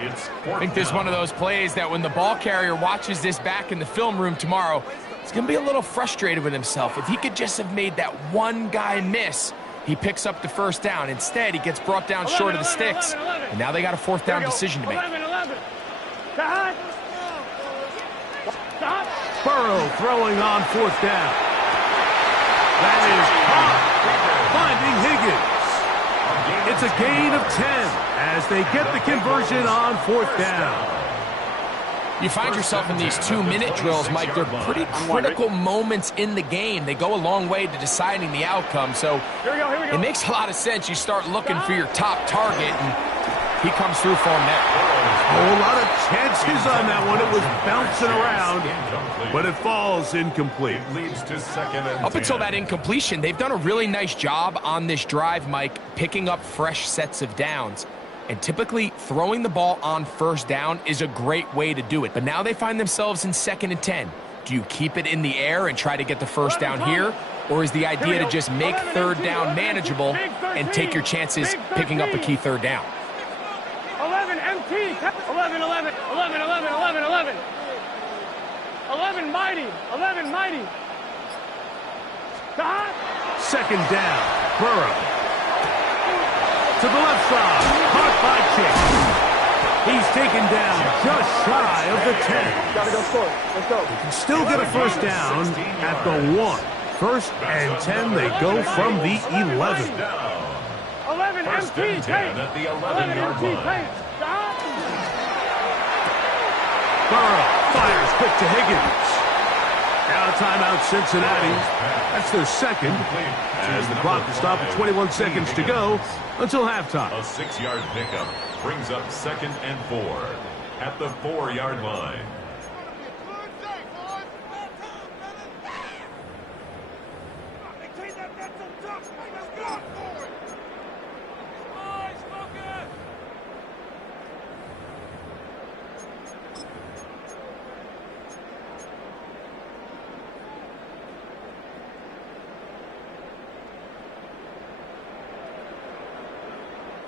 I think this is one of those plays that when the ball carrier watches this back in the film room tomorrow, he's going to be a little frustrated with himself. If he could just have made that one guy miss, he picks up the first down. Instead, he gets brought down short of the sticks. And now they got a 4th down decision to make. 11. Stop. Stop. Burrow throwing on 4th down. That is caught, finding Higgins. It's a gain of 10 as they get the conversion on 4th down. You find yourself in these 2-minute drills, Mike. They're pretty critical moments in the game. They go a long way to deciding the outcome. So it makes a lot of sense. You start looking for your top target, and he comes through for him there. A whole lot of chances on that one. It was bouncing around, but it falls incomplete. Leads to 2nd and 10. Up until that incompletion, they've done a really nice job on this drive, Mike, picking up fresh sets of downs. And typically, throwing the ball on 1st down is a great way to do it. But now they find themselves in 2nd and 10. Do you keep it in the air and try to get the 1st down here? Or is the idea to just make 3rd down manageable and take your chances picking up a key 3rd down? 11 MT. 11, 11, 11, 11, 11, 11. 11 mighty. 11 mighty. Stop. 2nd down. Burrow. To the left side. Caught by Chase. He's taken down just shy of the 10. Gotta go score. Let's go. They can still get a 1st down at the 1. 1st and 10, they go from the 11. 11 First MT. and 10 at the 11 11-yard MT. line. Stop. Burrow fires quick to Higgins. Now timeout Cincinnati. That's their 2nd. As the clock is stopped at 21 seconds to go until halftime. A 6-yard pickup brings up 2nd and 4 at the 4-yard line.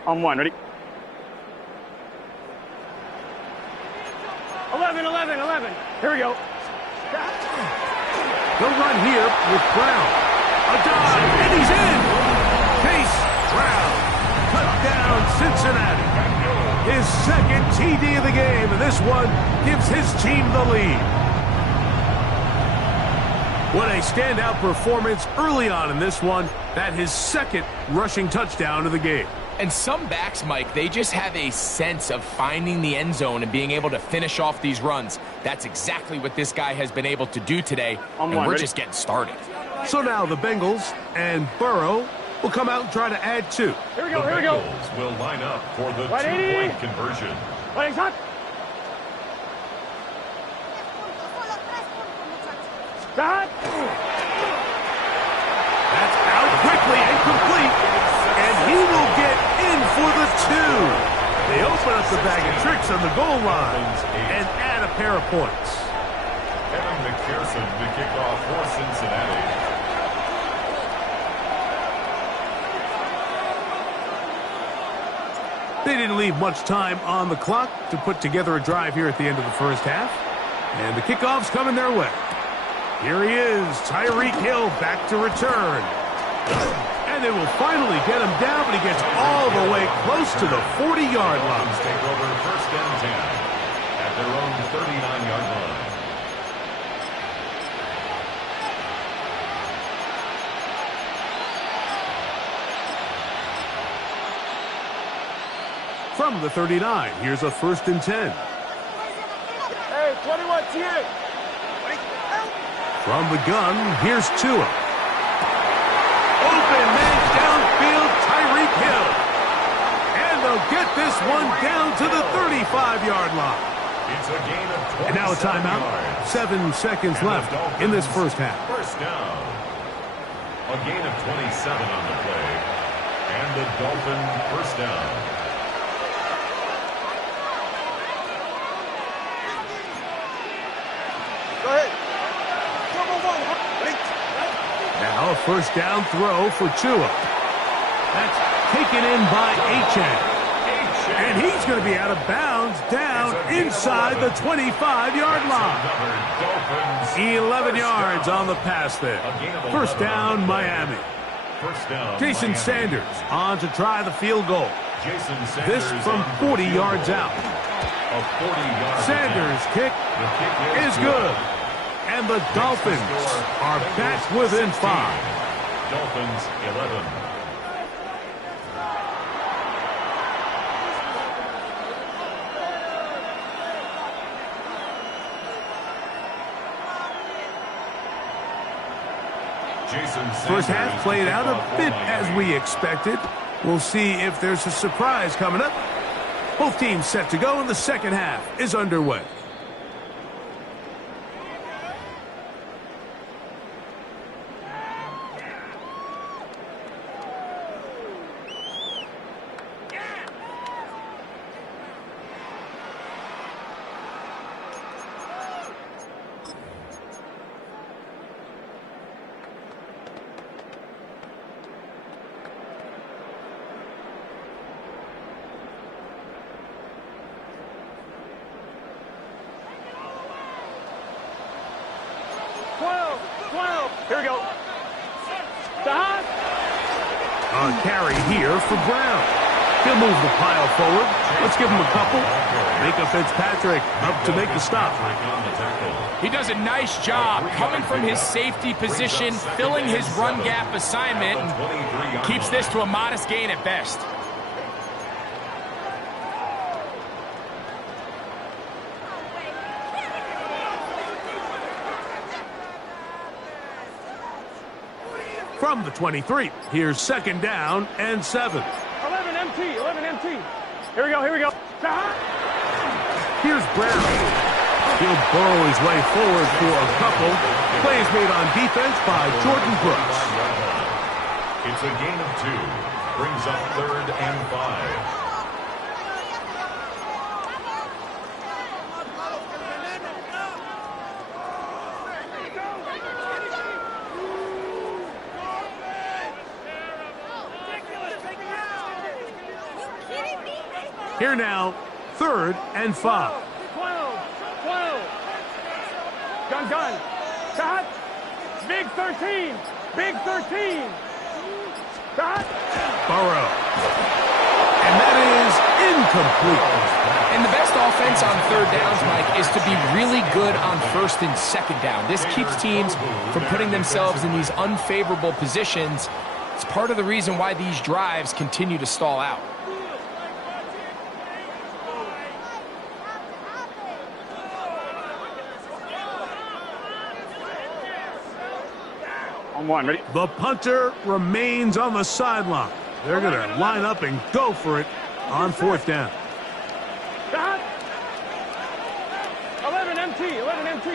On 1, ready? 11, 11, 11. Here we go. They'll run here with Brown. A dive, and he's in. Chase Brown. Touchdown, Cincinnati. His 2nd TD of the game, and this one gives his team the lead. What a standout performance early on in this one. That his 2nd rushing touchdown of the game. And some backs, Mike, they just have a sense of finding the end zone and being able to finish off these runs. That's exactly what this guy has been able to do today, and we're just getting started. So now the Bengals and Burrow will come out and try to add 2. Here we go, The here we go. Bengals will line up for the 180. two-point conversion. Playing hot. Stop. That's out quickly and complete, and he will get in for the 2. They open up the bag of tricks on the goal line and add a pair of points. Evan McPherson to kick off for Cincinnati. They didn't leave much time on the clock to put together a drive here at the end of the first half, and the kickoff's coming their way. Here he is, Tyreek Hill back to return. And they will finally get him down, but he gets all the way close to the 40-yard line. Take over first and 10 at their own 39-yard line. From the 39, here's a first and 10. Hey, 21 T8. From the gun, here's Tua. Open man downfield, Tyreek Hill. And they'll get this one down to the 35-yard line. It's a gain of 27 And now a timeout. yards. 7 seconds left in this first half. First down. A gain of 27 on the play. And the Dolphin first down. Now a first down throw for Tua. That's taken in by Achane. And he's going to be out of bounds down inside the 25-yard line. 11 yards on the pass there. First down, Miami. First down, Jason Miami. Sanders on to try the field goal. Jason Sanders This from on 40 field yards goal. out. A 40-yard Sanders' kick The kick is good. And the Dolphins are back within 5. Dolphins 11. First half played out a bit as we expected. We'll see if there's a surprise coming up. Both teams set to go, and the second half is underway. Here we go. Stop. A carry here for Brown. He'll move the pile forward. Let's give him a couple. Micah Fitzpatrick up to make the stop. He does a nice job coming from his safety position, filling his run gap assignment, and keeps this to a modest gain at best. From the 23, here's second down and 7. 11 MT, 11 MT. Here we go, here we go. Stop. Here's Brown. He'll burrow his way forward for a couple. Plays made on defense by Jordan Brooks. It's a gain of 2. Brings up third and 5. Here now, third and 5. 12. Gun. Stop. Big 13. Big 13. Stop. Burrow. And that is incomplete. And the best offense on third downs, Mike, is to be really good on first and second down. This keeps teams from putting themselves in these unfavorable positions It's part of the reason why these drives continue to stall out. On one, ready? The punter remains on the sideline. They're going to line up and go for it on 4th down. 11 MT, 11 MT.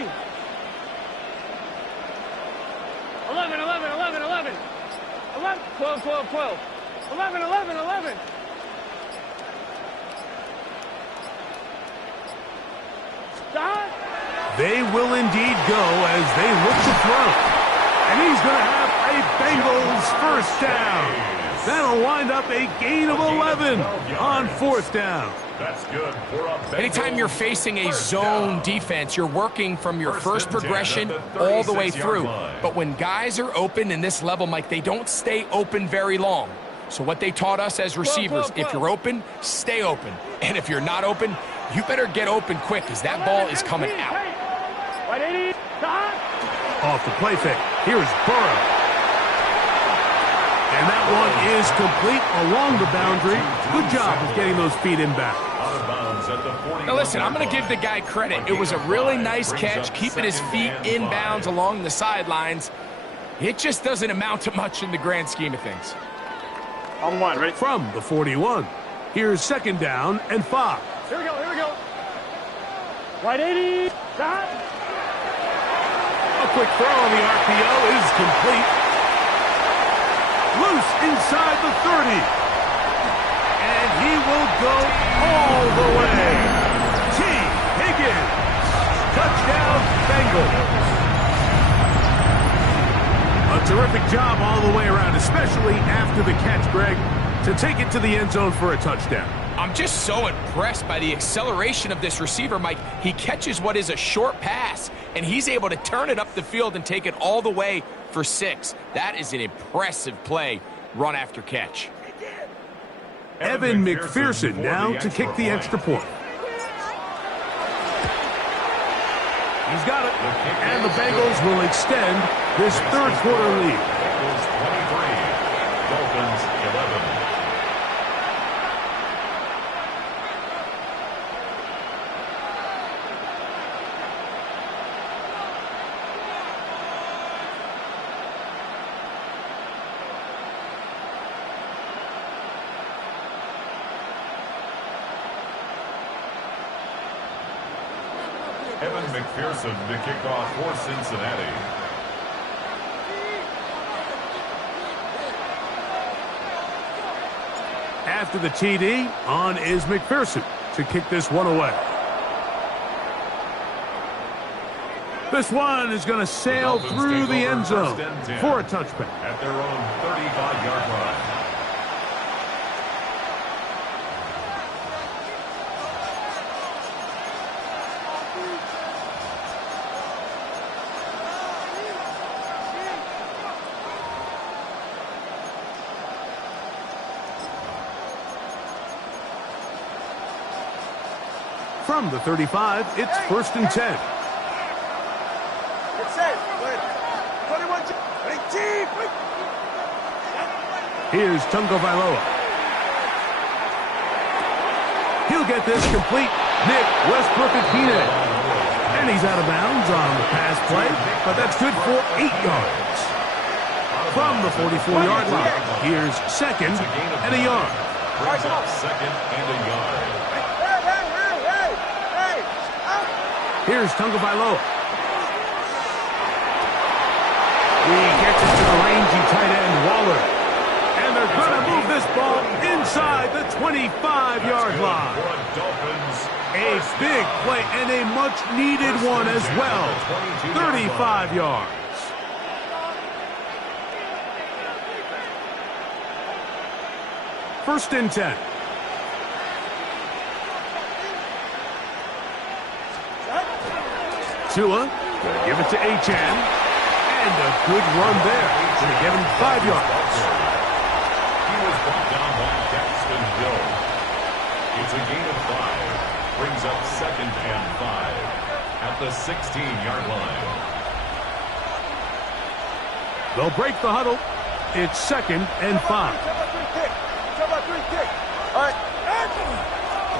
11, 11, 11, 11. 11, 12, 12, 12. 11, 11, 11. Stop. They will indeed go as they look to throw. And he's going to have a Bengals first down. That'll wind up a gain of 11 on 4th down. That's good for a Anytime you're facing a zone defense, you're working from your first progression all the way through. But when guys are open in this level, Mike, they don't stay open very long. So what they taught us as receivers, if you're open, stay open. And if you're not open, you better get open quick because that ball is coming out. Off the play fake. Here's Burrow. And that one is complete along the boundary. Good job of getting those feet in back. Now listen, I'm going to give the guy credit. It was a really nice catch, keeping his feet inbounds along the sidelines. It just doesn't amount to much in the grand scheme of things. On one, ready? From the 41. Here's 2nd down and 5. Here we go, here we go. Right 80. Stop. A quick throw on the RPO is complete. Loose inside the 30. And he will go all the way. T. Higgins. Touchdown, Bengals. A terrific job all the way around, especially after the catch, Greg, to take it to the end zone for a touchdown. I'm just so impressed by the acceleration of this receiver, Mike. He catches what is a short pass, and he's able to turn it up the field and take it all the way for 6. That is an impressive play, run after catch. Evan McPherson now to kick the extra point. He's got it, and the Bengals will extend this 3rd quarter lead. Bengals 23, Dolphins 11. Evan McPherson to kick off for Cincinnati. After the TD, on is McPherson to kick this one away. This one is going to sail through the end zone for a touchback. At their own 35-yard line. From the 35, it's 1st and 10. Here's Tunga Vailoa. He'll get this complete. Nick Westbrook-Ikhine. And he's out of bounds on the pass play, but that's good for 8 yards. From the 44-yard line, here's 2nd and a yard. Brings up 2nd and a yard. Here's Tunga Vailoa. He gets it to the rangy tight end, Waller. And they're going to move this ball inside the 25-yard line. A big play and a much-needed one as well. 35 yards. First and 10. Tua, going to give it to Achane. And a good run there. Going to give him 5 yards. He was brought down by Daxton Hill. It's a gain of 5. Brings up 2nd and 5 at the 16-yard line. They'll break the huddle. it's 2nd and 5.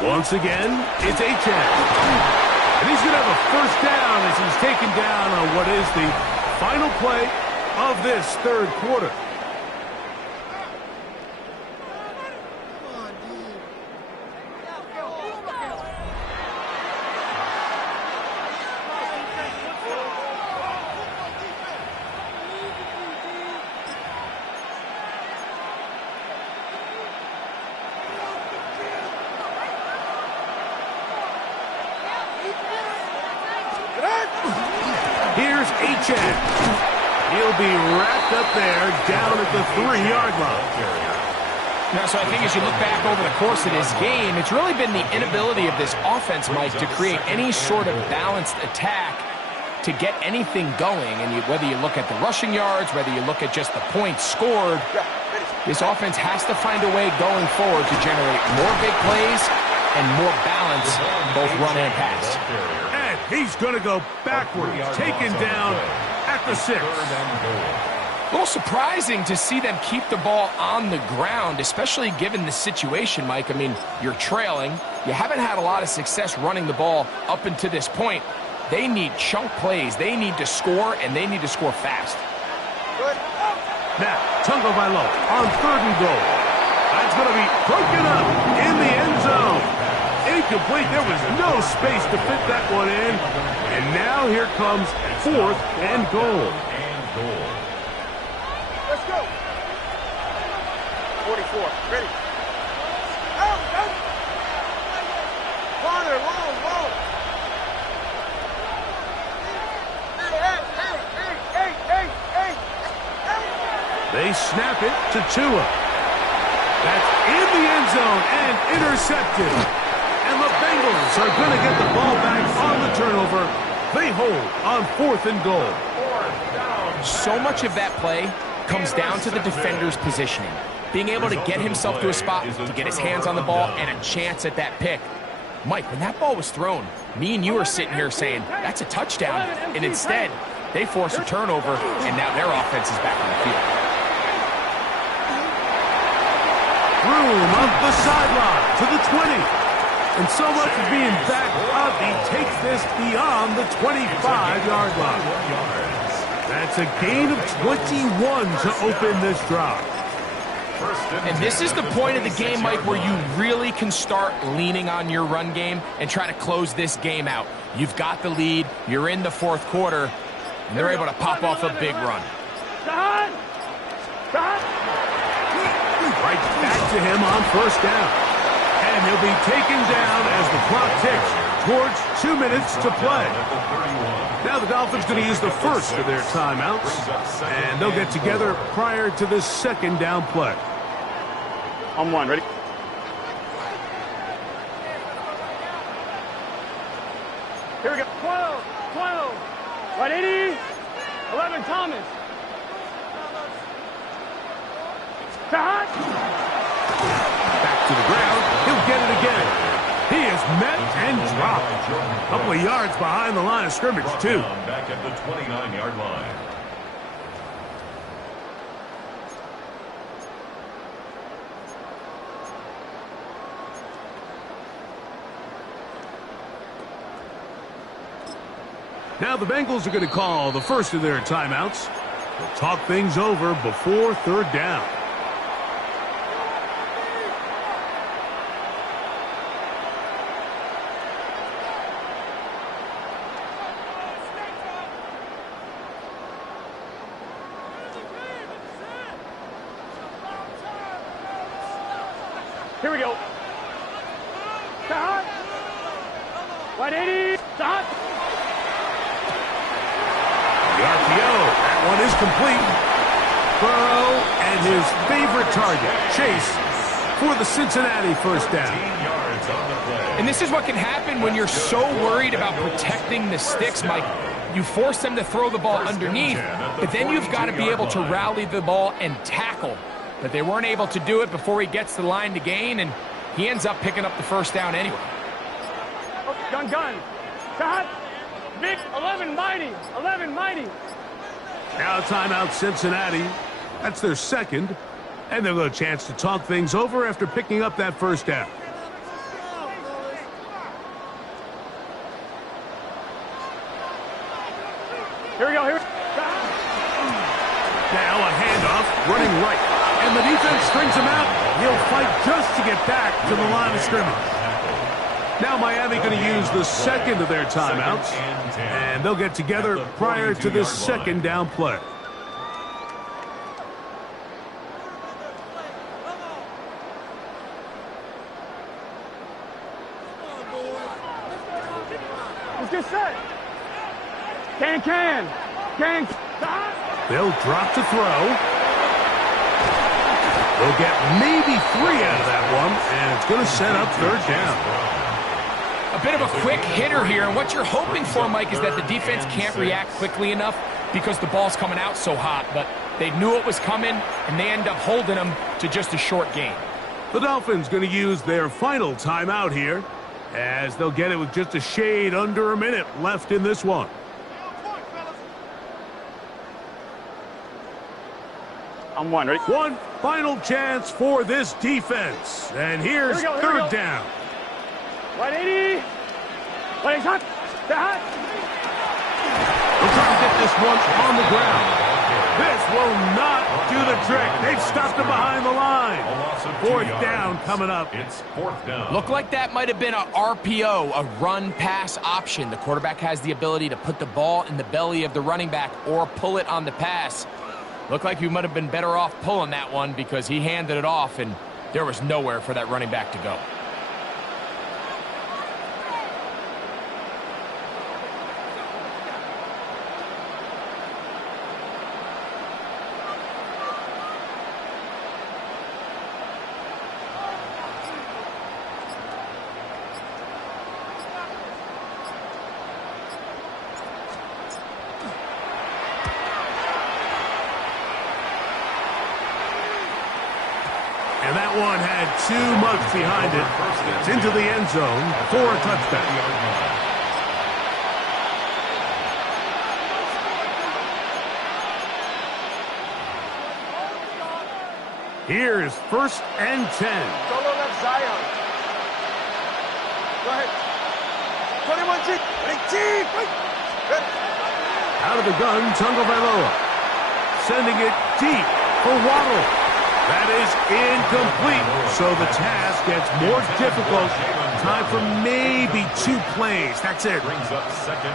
Once again, it's Achane. And he's going to have a first down as he's taken down on what is the final play of this third quarter. Here's Achane. He'll be wrapped up there down at the 3-yard line. Now, so I think as you look back over the course of this game, it's really been the inability of this offense, Mike, to create any sort of balanced attack to get anything going. And whether you look at the rushing yards, whether you look at just the points scored, this offense has to find a way going forward to generate more big plays and more balance, both run and pass. And he's going to go backwards, taken down at the 6. A little surprising to see them keep the ball on the ground, especially given the situation, Mike. I mean, you're trailing. You haven't had a lot of success running the ball up until this point. They need chunk plays. They need to score, and they need to score fast. Now, Tagovailoa on 3rd and goal. That's going to be broken up in the end zone. Incomplete. There was no space to fit that one in. And now here comes 4th and goal. Let's go. 44. Ready. Out, out. Corner, long. They snap it to Tua. That's in the end zone and intercepted. And the Bengals are going to get the ball back on the turnover. They hold on 4th and goal. So much of that play comes down to the defender's positioning. Being able to get himself to a spot, to get his hands on the ball, and a chance at that pick. Mike, when that ball was thrown, me and you are sitting here saying, that's a touchdown. And instead, they force a turnover, and now their offense is back on the field. Room up the sideline to the 20. And so much for being back up, he takes this beyond the 25-yard line. That's a gain of 21 to open this drive. And this is the point of the game, Mike, where you really can start leaning on your run game and try to close this game out. You've got the lead, you're in the 4th quarter, and they're able to pop off a big run. Right back to him on 1st down. And he'll be taken down as the clock ticks towards 2 minutes to play. Now the Dolphins going to use the first of their timeouts, and they'll get together prior to this 2nd down play. On 1, ready? Here we go. 12. Right, 80. 11, Thomas. Back to the ground. He'll get it again. He is met and dropped. A couple of yards behind the line of scrimmage, too. Back at the 29-yard line. Now the Bengals are going to call the first of their timeouts. They'll talk things over before 3rd down. Here we go. Stop. 180. Stop. The RPO, that one is complete. Burrow and his favorite target, Chase, for the Cincinnati first down. And this is what can happen when you're so worried about protecting the sticks, Mike. You force them to throw the ball underneath, but then you've got to be able to rally the ball and tackle. But they weren't able to do it before he gets the line to gain, and he ends up picking up the first down anyway. Gun. Stop. Vic, 11 mighty. 11 mighty. Now timeout Cincinnati. That's their second, and they'll get a chance to talk things over after picking up that first down. Here we go. Here. Now a handoff, running right. And the defense strings him out. He'll fight just to get back to the line of scrimmage. Now Miami going to use the second of their timeouts. And they'll get together prior to this second down play. Let's get set. Can. They'll drop to throw. They'll get maybe 3 out of that one, and it's going to set up third down. A bit of a quick hitter here, and what you're hoping for, Mike, is that the defense can't react quickly enough because the ball's coming out so hot, but they knew it was coming, and they end up holding them to just a short gain. The Dolphins going to use their final timeout here, as they'll get it with just a shade under a minute left in this one. I'm one. Ready? One final chance for this defense. And here's Here we go. third down. 180. Wait, hot. Hot. They'll try to get this one on the ground. This will not do the trick. They've stopped it behind the line. Fourth down coming up. It's fourth down. Looked like that might have been a RPO, a run-pass option. The quarterback has the ability to put the ball in the belly of the running back or pull it on the pass. Looked like you might have been better off pulling that one because he handed it off, and there was nowhere for that running back to go. And that one had too much behind it. It's into the end zone for a touchdown. Here's 1st and 10. Solo left Zion. Go ahead. 21 G. Out of the gun, Tagovailoa. Sending it deep for Waddle. That is incomplete, so the task gets more difficult. Time for maybe 2 plays. That's it.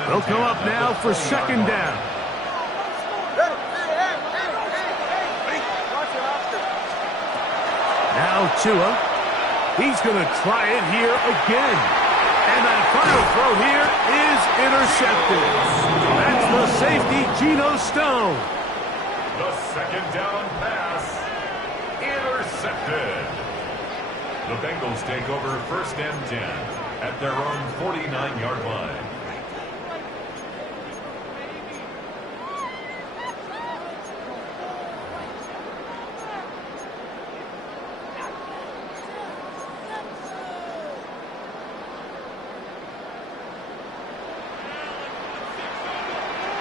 They'll come up now for second down. Now Tua. He's going to try it here again. And that final throw here is intercepted. That's the safety, Geno Stone. The second down pass. Intercepted. The Bengals take over 1st and 10 at their own 49-yard line.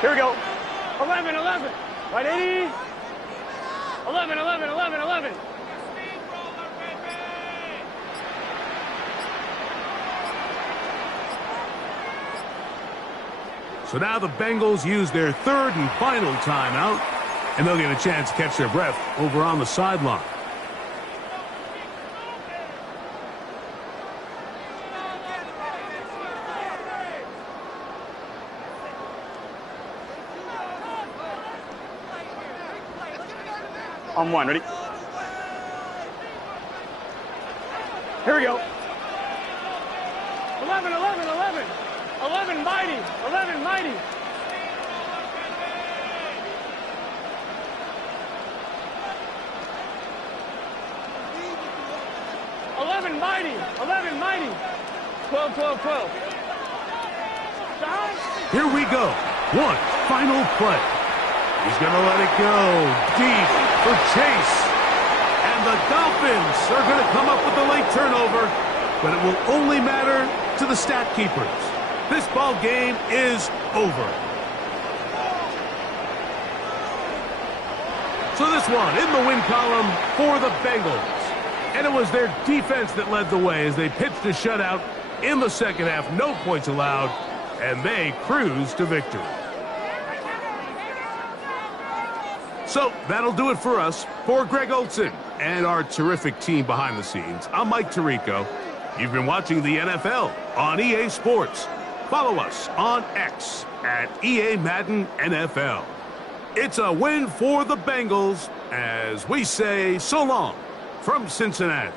Here we go. 11. 180. 11. So now the Bengals use their 3rd and final timeout, and they'll get a chance to catch their breath over on the sideline. I'm one. Ready? Here we go. 11. 11 mighty. 11 mighty. Mighty. 12. Here we go. One final play. He's going to let it go deep for Chase. And the Dolphins are going to come up with the late turnover, but it will only matter to the stat keepers. This ball game is over. So this one in the win column for the Bengals. And it was their defense that led the way as they pitched a shutout in the second half. No points allowed, and they cruised to victory. So that'll do it for us. For Greg Olson and our terrific team behind the scenes, I'm Mike Tirico. You've been watching the NFL on EA Sports. Follow us on X at EA Madden NFL. It's a win for the Bengals as we say so long from Cincinnati.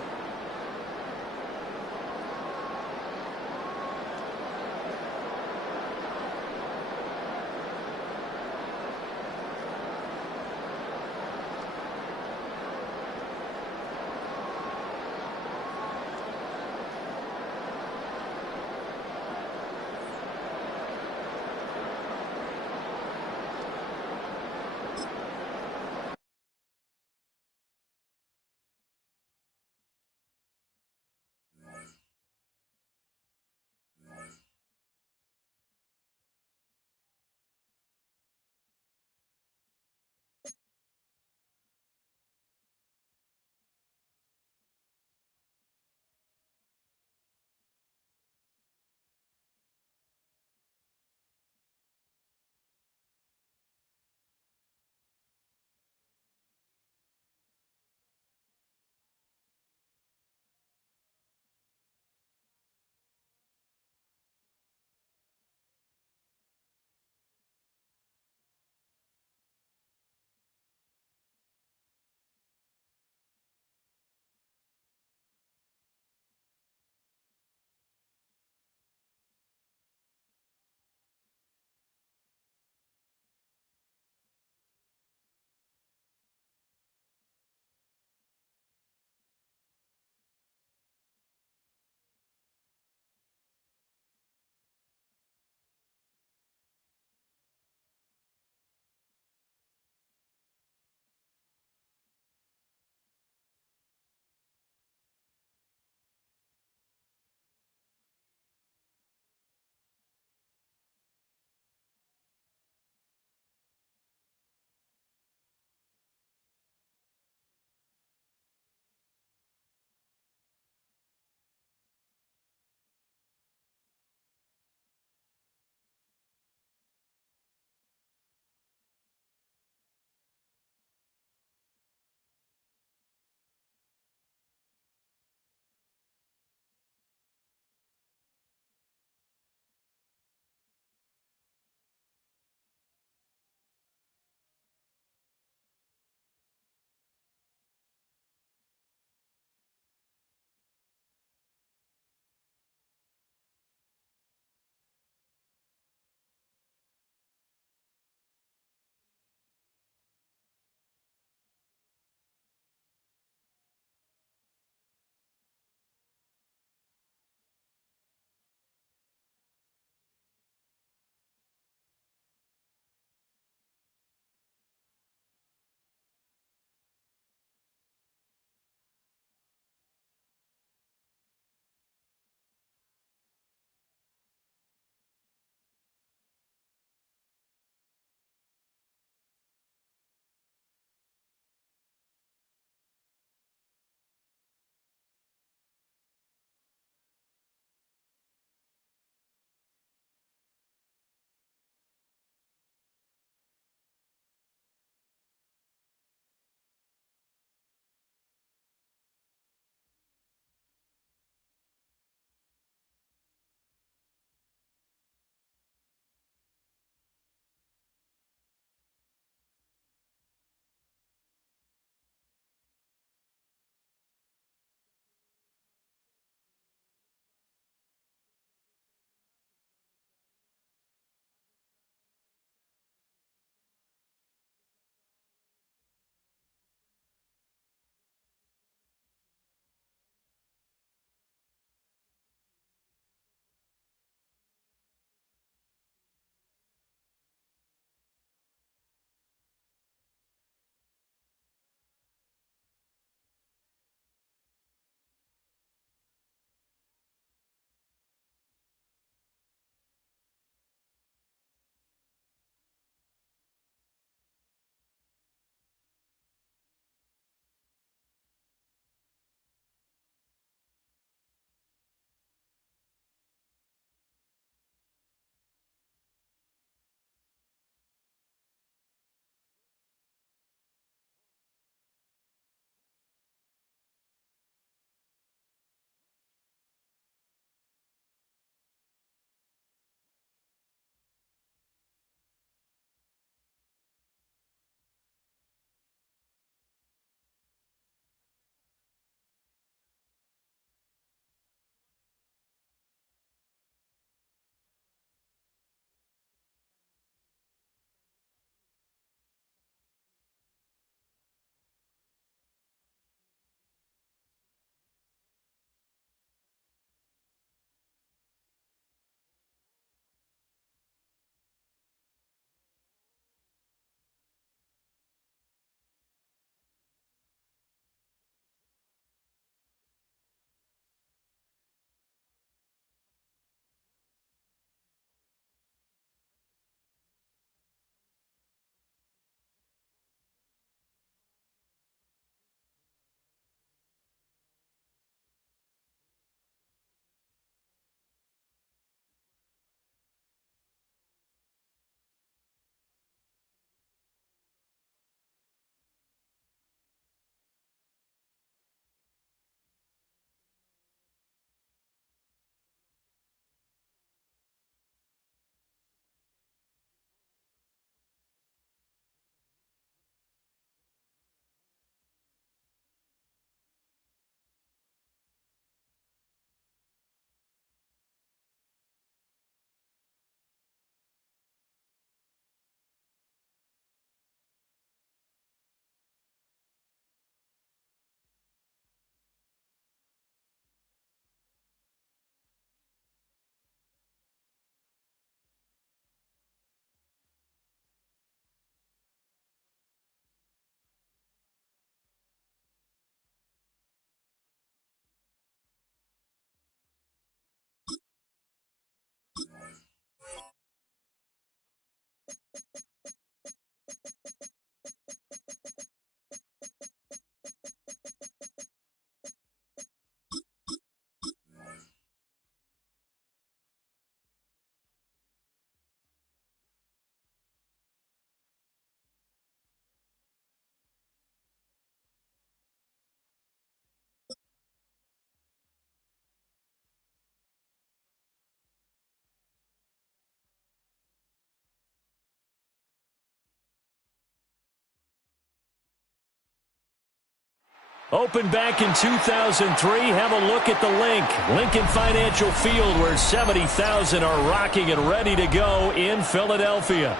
Opened back in 2003, have a look at the link. Lincoln Financial Field, where 70,000 are rocking and ready to go in Philadelphia.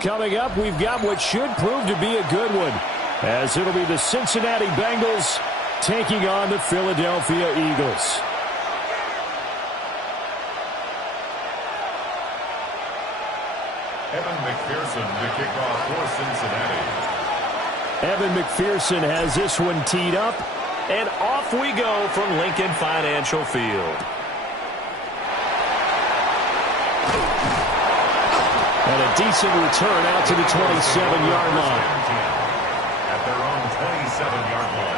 Coming up, we've got what should prove to be a good one, as it'll be the Cincinnati Bengals taking on the Philadelphia Eagles. Evan McPherson to kick off for Cincinnati. Evan McPherson has this one teed up, and off we go from Lincoln Financial Field. And a decent return out to the 27-yard line. At their own 27-yard line.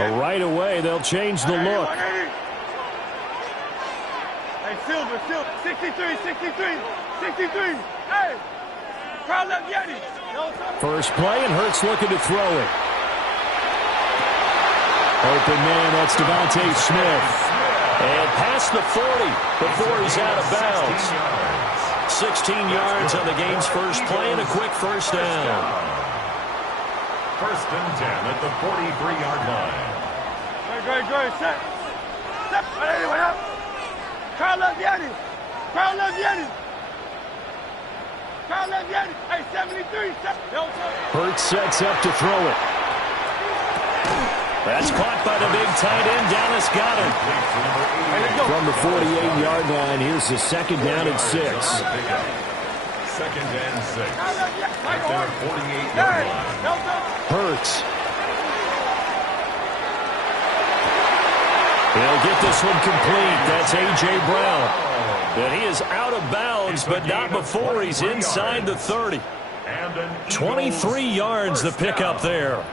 Right away, they'll change the look. Hey, Silver, 63, 63, 63. Hey, crowd left Yeti. First play, and Hurts looking to throw it. Open man, that's Devontae Smith. And past the 40 before he's out of bounds. 16 yards on the game's first play and a quick first down. First and 10 at the 43-yard line. Great. Set. Anyway, up. Crowd left Yeti. Crowd left Yeti. Crowd left Yeti. Hey, 73. Hurts sets up to throw it. That's caught by the big tight end, Dallas Goedert. From the 48-yard line, here's the second down and 6. Second and 6. At their 48-yard line. Hurts. He'll get this one complete. That's A.J. Brown. And he is out of bounds, but not before he's inside the 30. 23 yards the pickup there.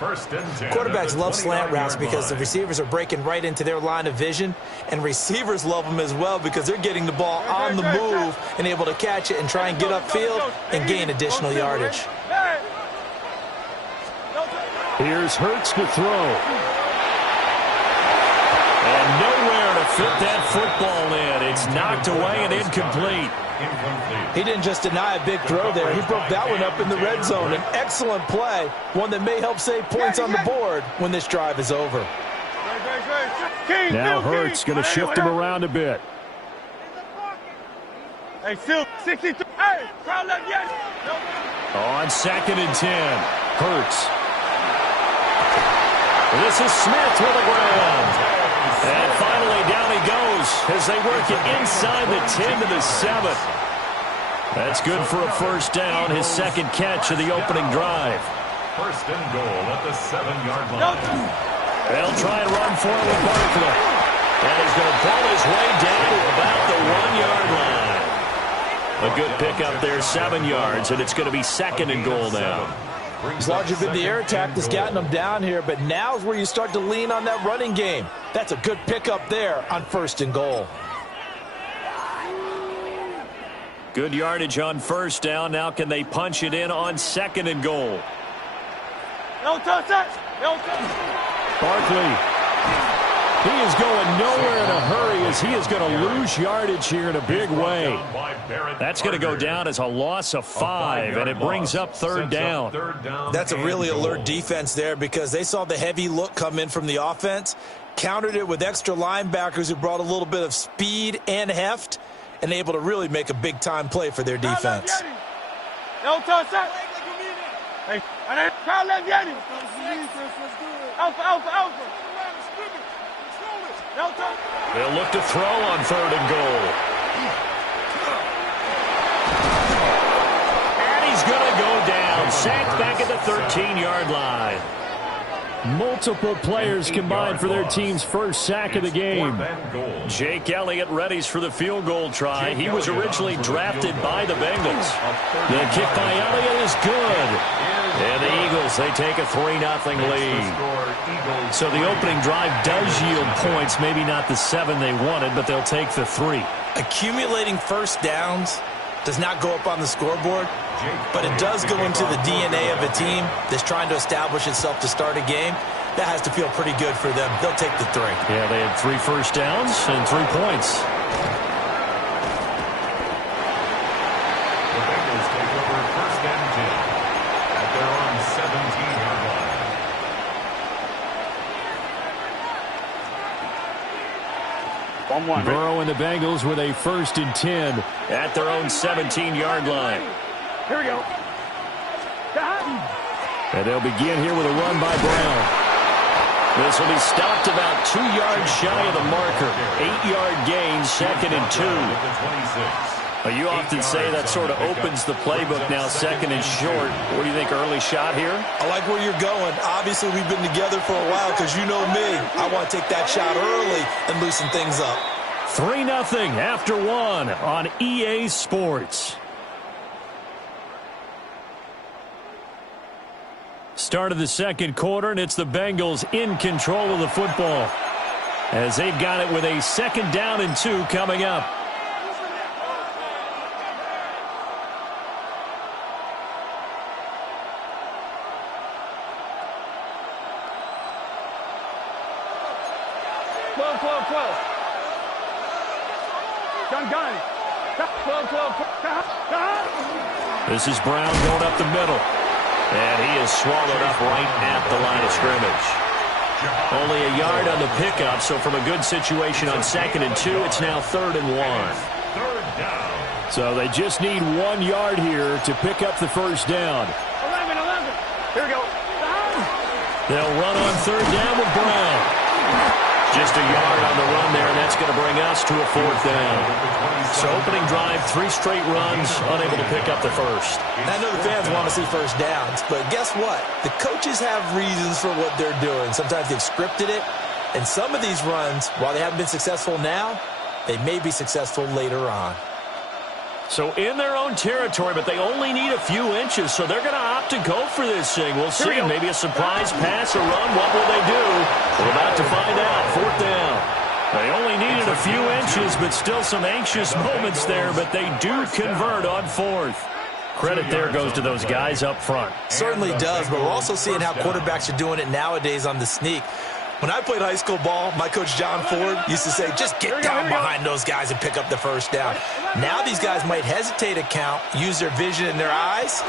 Quarterbacks love slant routes because the receivers are breaking right into their line of vision, and receivers love them as well because they're getting the ball on the move and able to catch it and try and get upfield and gain additional yardage. Here's Hurts to throw. And nowhere to fit that football in. It's knocked away and incomplete. He didn't just deny a big throw there. He broke that one up in the red zone. An excellent play, one that may help save points on the board when this drive is over. Now Hurts going to shift him around a bit. Hey, still 63. Hey, crowd left Yeti. On second and 10, Hurts. This is Smith with the ground. And finally down he goes as they work it inside the 10 to the 7. That's good for a first down, his second catch of the opening drive. First and goal at the 7-yard line. They'll try and run for it with Barkley. And he's going to pull his way down to about the 1-yard line. A good pickup there, 7 yards, and it's going to be second and goal now. It's largely been the air attack that's gotten them down here, but now's where you start to lean on that running game. That's a good pickup there on first and goal. Good yardage on first down. Now can they punch it in on second and goal? Barkley. He is going nowhere in a hurry as he is going to lose yardage here in a big way. That's going to go down as a loss of 5, and it brings up third down. That's a really alert defense there because they saw the heavy look come in from the offense, countered it with extra linebackers who brought a little bit of speed and heft, and able to really make a big-time play for their defense. They'll look to throw on 3rd and goal. And he's going to go down. Sacked back at the 13-yard line. Multiple players combined for their team's first sack of the game. Jake Elliott readies for the field goal try. He was originally drafted by the Bengals. The kick by Elliott is good. And the Eagles, they take a 3-0 lead. So the opening drive does yield points. Maybe not the 7 they wanted, but they'll take the 3. Accumulating first downs does not go up on the scoreboard, but it does go into the DNA of a team that's trying to establish itself to start a game. That has to feel pretty good for them. They'll take the 3. Yeah, they had 3 first downs and 3 points. The Bengals take over 1st and 10 at their own 17-yard line. Burrow and the Bengals with a 1st and 10 at their own 17-yard line. Here we go. And they'll begin here with a run by Brown. This will be stopped about 2 yards shy of the marker. 8-yard gain, 2nd and 2. You often say that sort of opens the playbook now, 2nd and short. What do you think, early shot here? I like where you're going. Obviously, we've been together for a while because you know me. I want to take that shot early and loosen things up. 3-0 after 1 on EA Sports. Start of the 2nd quarter, and it's the Bengals in control of the football as they've got it with a 2nd down and 2 coming up. This is Brown going up the middle. And he is swallowed up right at the line of scrimmage. Only a yard on the pickup, so from a good situation on 2nd and 2, it's now 3rd and 1. So they just need 1 yard here to pick up the first down. 11. Here we go. They'll run on 3rd down with Brown. Just a yard on the run there, and that's going to bring us to a 4th down. So opening drive, 3 straight runs, unable to pick up the first. I know the fans want to see first downs, but guess what? The coaches have reasons for what they're doing. Sometimes they've scripted it, and some of these runs, while they haven't been successful now, they may be successful later on. So in their own territory, but they only need a few inches, so they're going to opt to go for this thing. We'll see. Maybe a surprise pass or run. What will they do? We're about to find out. 4th down. They only needed a few inches, but still some anxious moments there, but they do convert on 4th. Credit there goes to those guys up front. Certainly does, but we're also seeing how quarterbacks are doing it nowadays on the sneak. When I played high school ball, my coach John Ford used to say, just get down behind those guys and pick up the first down. Now these guys might hesitate to count, use their vision in their eyes,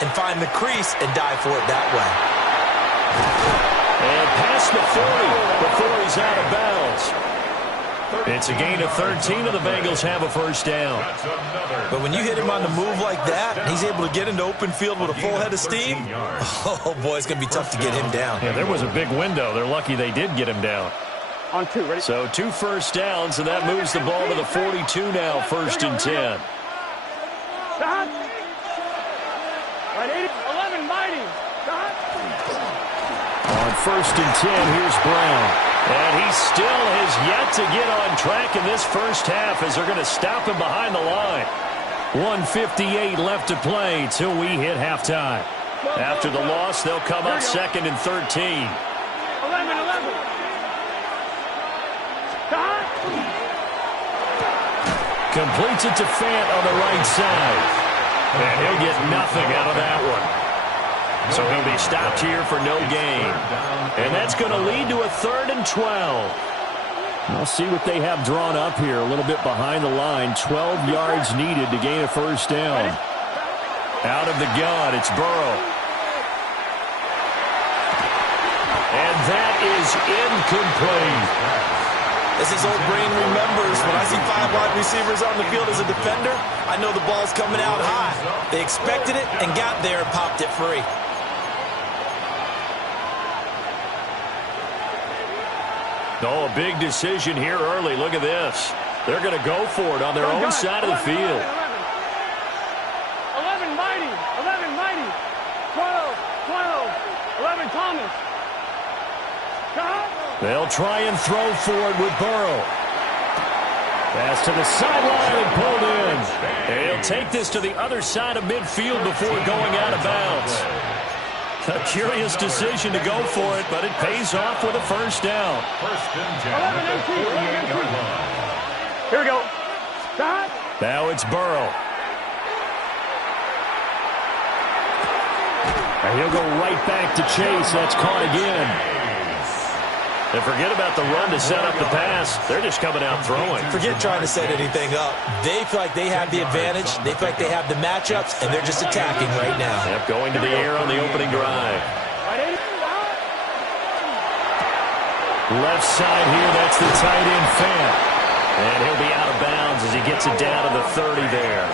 and find the crease and dive for it that way. And past the 40 before he's out of bounds. It's a gain of 13, and the Bengals have a first down. But when you hit him on the move like that, and he's able to get into open field with a full head of steam, oh, boy, it's going to be tough to get him down. Yeah, there was a big window. They're lucky they did get him down. On 2, ready? So 2 first downs, and that moves the ball to the 42 now, 1st and 10. Right, 11, mighty. On 1st and 10, here's Brown. And he still has yet to get on track in this first half as they're going to stop him behind the line. 1:58 left to play till we hit halftime. After the loss, they'll come up 2nd and 13. 11. Completes it to Fant on the right side. And he'll get nothing out of that one. So he'll be stopped here for no gain. And that's going to lead to a 3rd and 12. We'll see what they have drawn up here. A little bit behind the line. 12 yards needed to gain a first down. Out of the gun, it's Burrow. And that is incomplete. As his old brain remembers, when I see 5 wide receivers on the field as a defender, I know the ball's coming out high. They expected it and got there and popped it free. Oh, a big decision here early. Look at this. They're going to go for it on their own side of the field. 11 Mighty. 11 Mighty. 12. 11 Thomas. They'll try and throw for it with Burrow. Pass to the sideline and pulled in. He'll take this to the other side of midfield before going out of bounds. A curious decision to go for it, but it pays off with a first down. First and 10 at the 48-yard line. Here we go. Stop. Now it's Burrow. And he'll go right back to Chase. That's caught again. And forget about the run to set up the pass. They're just coming out throwing. Forget trying to set anything up. They feel like they have the advantage. They feel like they have the matchups, and they're just attacking right now. Yep, going to the air on the opening drive. Left side here, that's the tight end, Fant. And he'll be out of bounds as he gets it down to the 30 there.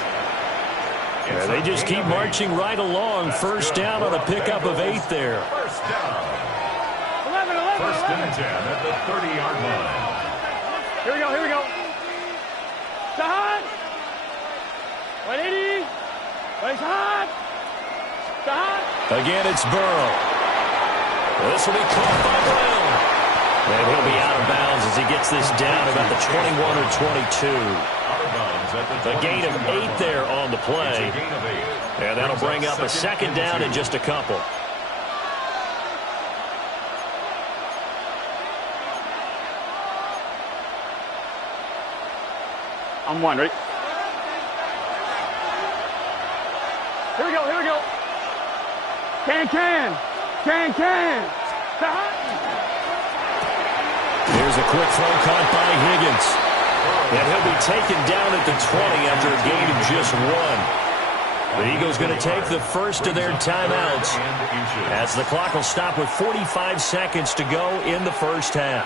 Yeah, they just keep marching right along. First down on a pickup of 8 there. First down. First and 10 at the 30-yard line. Here we go. Shahad. 180. Shahad. Again, it's Burrow. This will be caught by Brown. And he'll be out of bounds as he gets this down about the 21 or 22. A gain of 8 there on the play. And that'll bring up a second down in just a couple. I'm one, right? Here we go. Can. Here's a quick throw caught by Higgins. And he'll be taken down at the 20 after a gain of just 1. The Eagles going to take the first of their timeouts as the clock will stop with 45 seconds to go in the first half.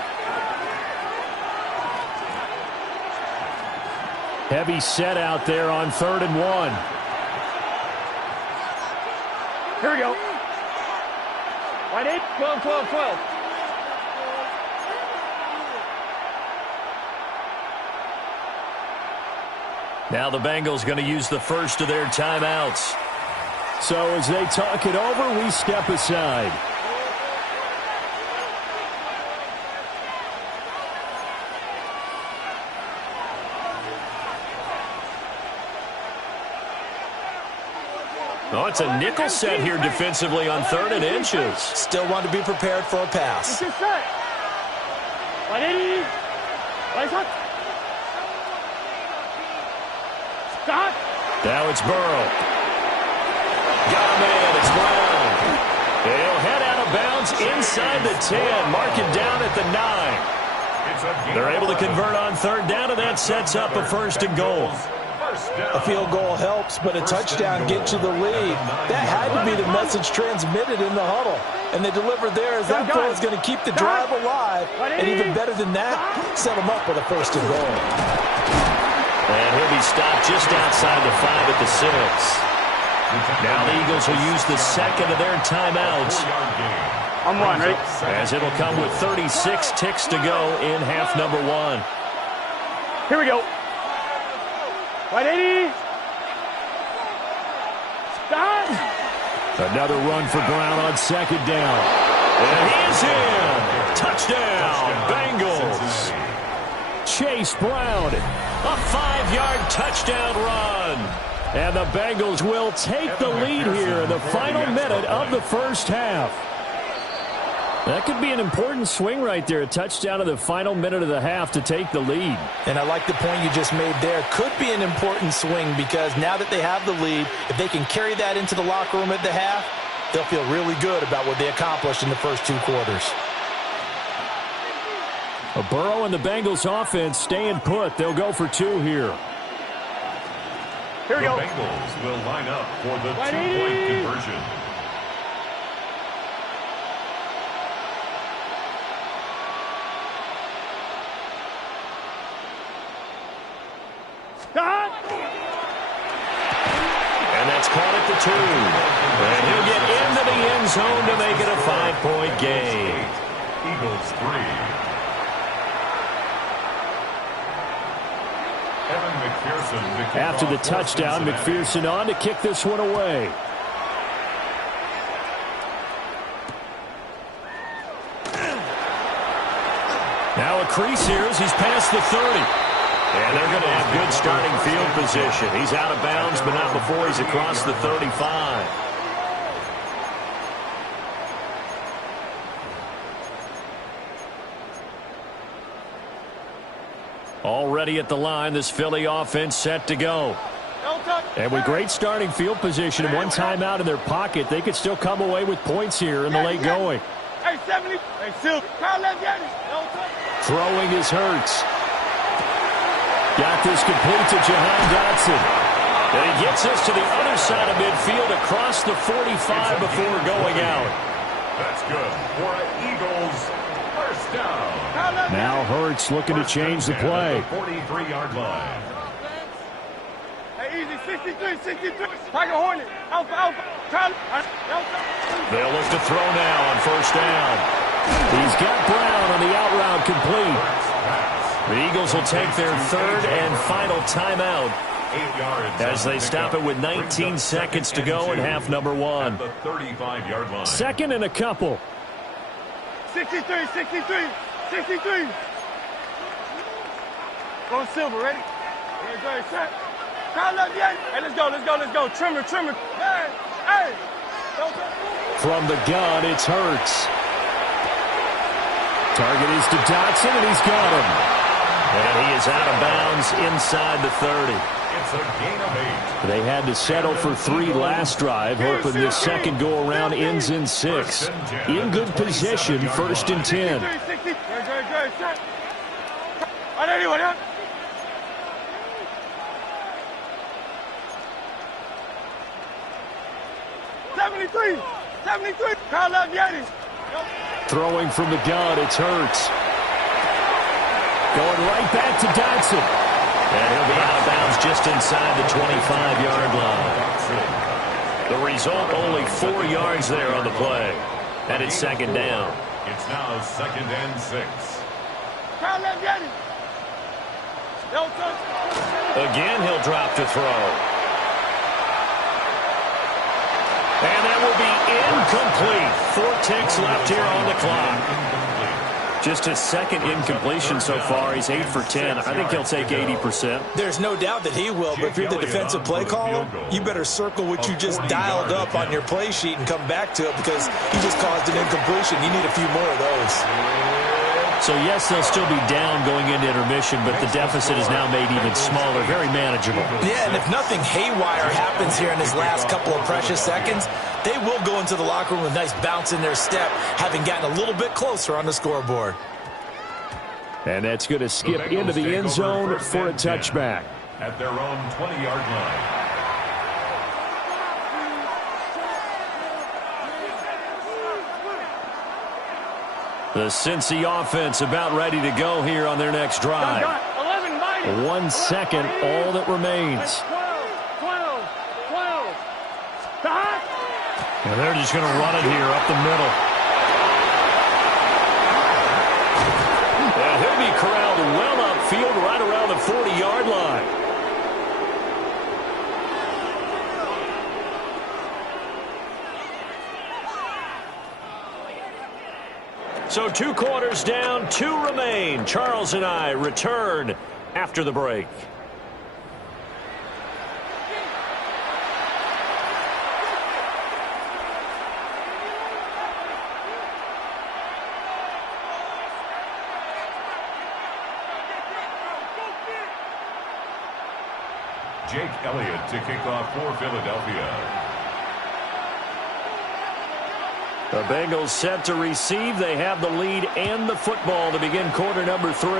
Heavy set out there on 3rd and 1. Here we go. 1-8, 12. Now the Bengals going to use the first of their timeouts. So as they talk it over, we step aside. Oh, it's a nickel set here defensively on 3rd and inches. Still want to be prepared for a pass. This is set. 180. Stop. Now it's Burrow. Got a man. It's Brown. They'll head out of bounds inside the 10. Mark it down at the 9. They're able to convert on 3rd down, and that sets up a 1st and goal. A field goal helps, but a touchdown gets you the lead. That had to be the message transmitted in the huddle. And they delivered there as that play is going to keep the drive alive. And even better than that, set them up with a 1st and goal. And he'll be stopped just outside the 5 at the 6. Now the Eagles will use the second of their timeouts. I'm one, right? As it'll come with 36 ticks to go in half number 1. Here we go. 180. Stop. Another run for Brown on 2nd down. And he's in. Touchdown, Bengals. Chase Brown, a 5-yard touchdown run. And the Bengals will take the lead here in the final minute of the first half. That could be an important swing right there, a touchdown in the final minute of the half to take the lead. And I like the point you just made there. Could be an important swing because now that they have the lead, if they can carry that into the locker room at the half, they'll feel really good about what they accomplished in the first 2 quarters. A Burrow and the Bengals offense staying put. They'll go for 2 here. Here we go. The Bengals will line up for the 2-point conversion. Stop. And that's caught at the 2. And he'll get into the end zone to make it a 5-point game. Eagles 3. Evan McPherson to kick After the off for touchdown, Cincinnati. McPherson on to kick this one away. Now a crease here as he's past the 30. And they're going to have good starting field position. He's out of bounds, but not before he's across the 35. Already at the line, this Philly offense set to go. And with great starting field position and one timeout in their pocket, they could still come away with points here in the late going. Hey, 70. Hey, Silver. Kyle, let's get it. Throwing is Hurts. Got this complete to Jahan Dotson. And he gets this to the other side of midfield across the 45 before going out. That's good for an Eagles first down. Now Hurts looking to change the play. 43-yard line. Hey, easy. 63, 63. Tiger Hornet. Alpha, Alpha. Kyle. They'll look to throw now on first down. He's got Brown on the out route complete. The Eagles will take their third and final timeout 8 yards as they stop it with 19 seconds to go in half number one. At the 35-yard line. Second and a couple. 63, 63, 63. Go Silver, ready? Here, go, set. Kyle, let's get it. Hey, let's go, let's go, let's go. Trimmer, trimmer. Hey, hey. From the gun, it's Hurts. Target is to Dotson, and he's got him. And he is out of bounds inside the 30. It's a gain of 8. They had to settle for 3 last drive, hoping this second go-around ends in 6. In good position, first and 10. Good, set. All right, anyone else? '73, 73. Kyle up Yetis. Throwing from the gun, it's Hurts. Going right back to Dotson. And he'll be out of bounds just inside the 25-yard line. The result, only 4 yards there on the play. And it's second down. It's now second and 6. Kyle up Yetis. Again, he'll drop to throw. And that will be incomplete. 4 ticks left here on the clock. Just his second incompletion so far. He's 8 for 10. I think he'll take 80%. There's no doubt that he will, but if you're the defensive play caller, you better circle what you just dialed up on your play sheet and come back to it because he just caused an incompletion. You need a few more of those. So, yes, they'll still be down going into intermission, but the deficit is now made even smaller, very manageable. Yeah, and if nothing haywire happens here in his last couple of precious seconds, they will go into the locker room with a nice bounce in their step, having gotten a little bit closer on the scoreboard. And that's going to skip into the end zone for a touchback. At their own 20-yard line. The Cincy offense about ready to go here on their next drive. 1 second, all that remains. 12. And they're just going to run it here up the middle. And he'll be corralled well upfield right around the 40-yard line. So 2 quarters down, 2 remain. Charles and I return after the break. Jake Elliott to kick off for Philadelphia. The Bengals set to receive. They have the lead and the football to begin quarter number 3.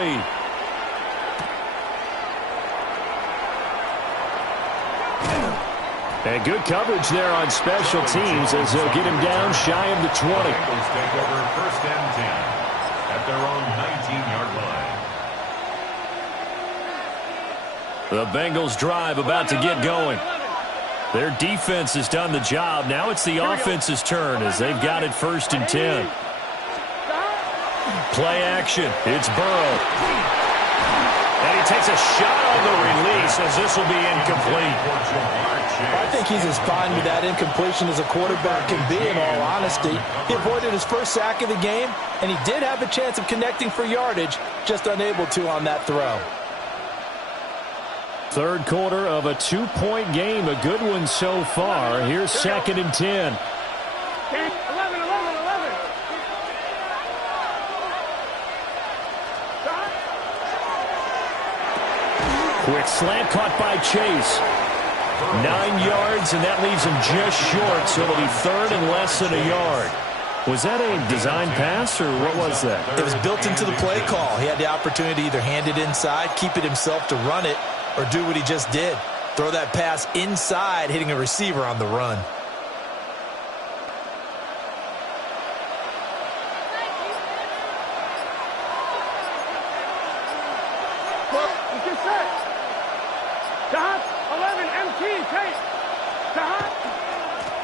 And good coverage there on special teams as they'll get him down shy of the 20. The Bengals take over first and 10 at their own 19-yard line. The Bengals drive about to get going. Their defense has done the job. Now it's the offense's turn as they've got it first and 10. Play action. It's Burrow. And he takes a shot on the release. says this will be incomplete. I think he's as fine with that incompletion as a quarterback can be, in all honesty. He avoided his first sack of the game, and he did have a chance of connecting for yardage, just unable to on that throw. Third quarter of a 2-point game, a good one so far. Here's 2nd and 10. 11, 11, 11. Quick slant caught by Chase. 9 yards, and that leaves him just short, so it'll be 3rd and less than a yard. Was that a design pass, or what was that? It was built into the play call. He had the opportunity to either hand it inside, keep it himself to run it, or do what he just did. Throw that pass inside, hitting a receiver on the run.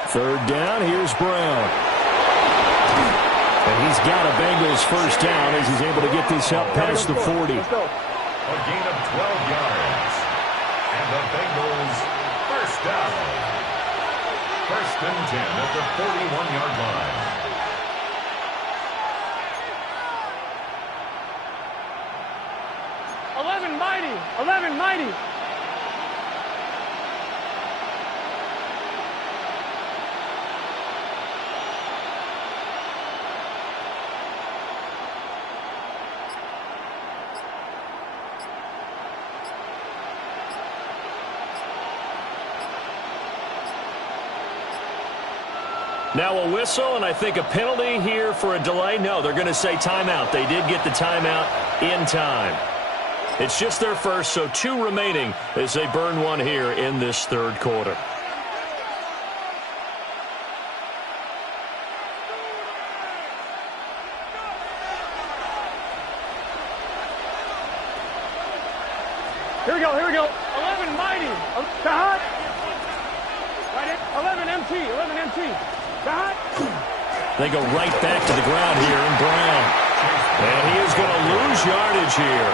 Third down, here's Brown. And he's got a Bengals first down as he's able to get this up past the 40. A gain of 12 yards. And the Bengals first down. 1st and 10 at the 41-yard line. 11 mighty. 11 mighty. Now a whistle, and I think a penalty here for a delay. No, they're going to say timeout. They did get the timeout in time. It's just their first, so 2 remaining as they burn one here in this third quarter. Here we go, here we go. 11 mighty. Shahad. Right in. 11 MT, 11 MT. Shahad. They go right back to the ground here in Brown. And he is going to lose yardage here.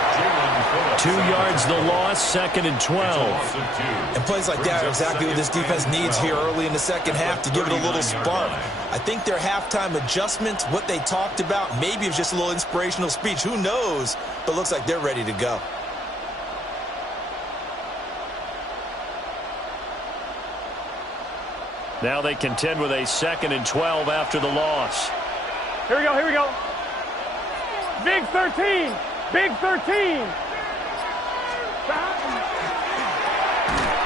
2 yards the loss, 2nd and 12. And plays like that are exactly what this defense needs here early in the second half to give it a little spark. I think their halftime adjustments, what they talked about, maybe it was just a little inspirational speech. Who knows? But looks like they're ready to go. Now they contend with a 2nd and 12 after the loss. Here we go, here we go. Big 13. Big 13.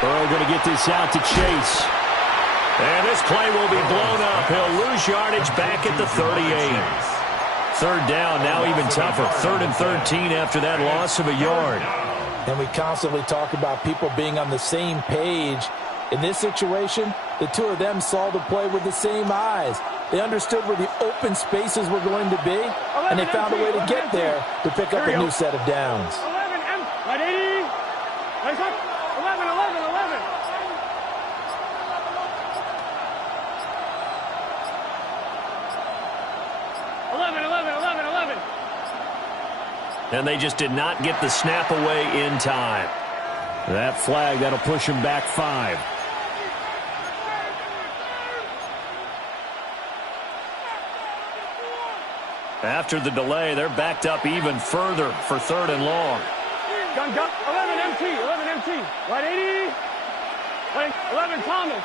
Burrow going to get this out to Chase. And this play will be blown up. He'll lose yardage back at the 38. Third down, now even tougher. 3rd and 13 after that loss of a yard. And we constantly talk about people being on the same page. In this situation, the two of them saw the play with the same eyes. They understood where the open spaces were going to be, and they found a way to get there to pick up a new set of downs. 11 M. Right 80. Nice up. 11, 11, 11. And they just did not get the snap away in time. That flag, that'll push him back 5. After the delay, they're backed up even further for 3rd and long. Gun, 11 MT, 11 MT. Right 80. Right, 11 Thomas.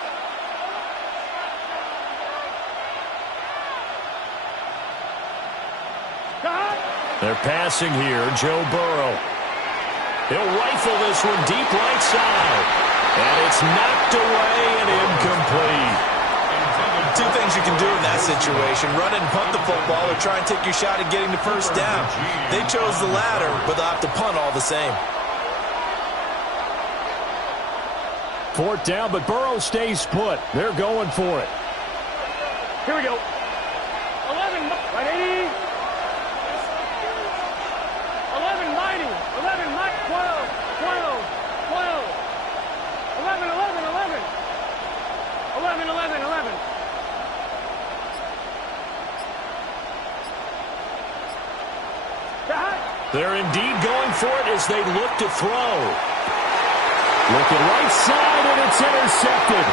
They're passing here, Joe Burrow. He'll rifle this one deep right side. And it's knocked away and incomplete. 2 things you can do in that situation: run and punt the football, or try and take your shot at getting the first down. They chose the latter, but they'll have to punt all the same. 4th down, but Burrow stays put. They're going for it. Here we go. 11, right 80. 11 mighty. 11 mighty. 12, 12, 12. 11, 11, 11. 11, 11, 11. They're indeed going for it as they look to throw. Looking right side, and it's intercepted.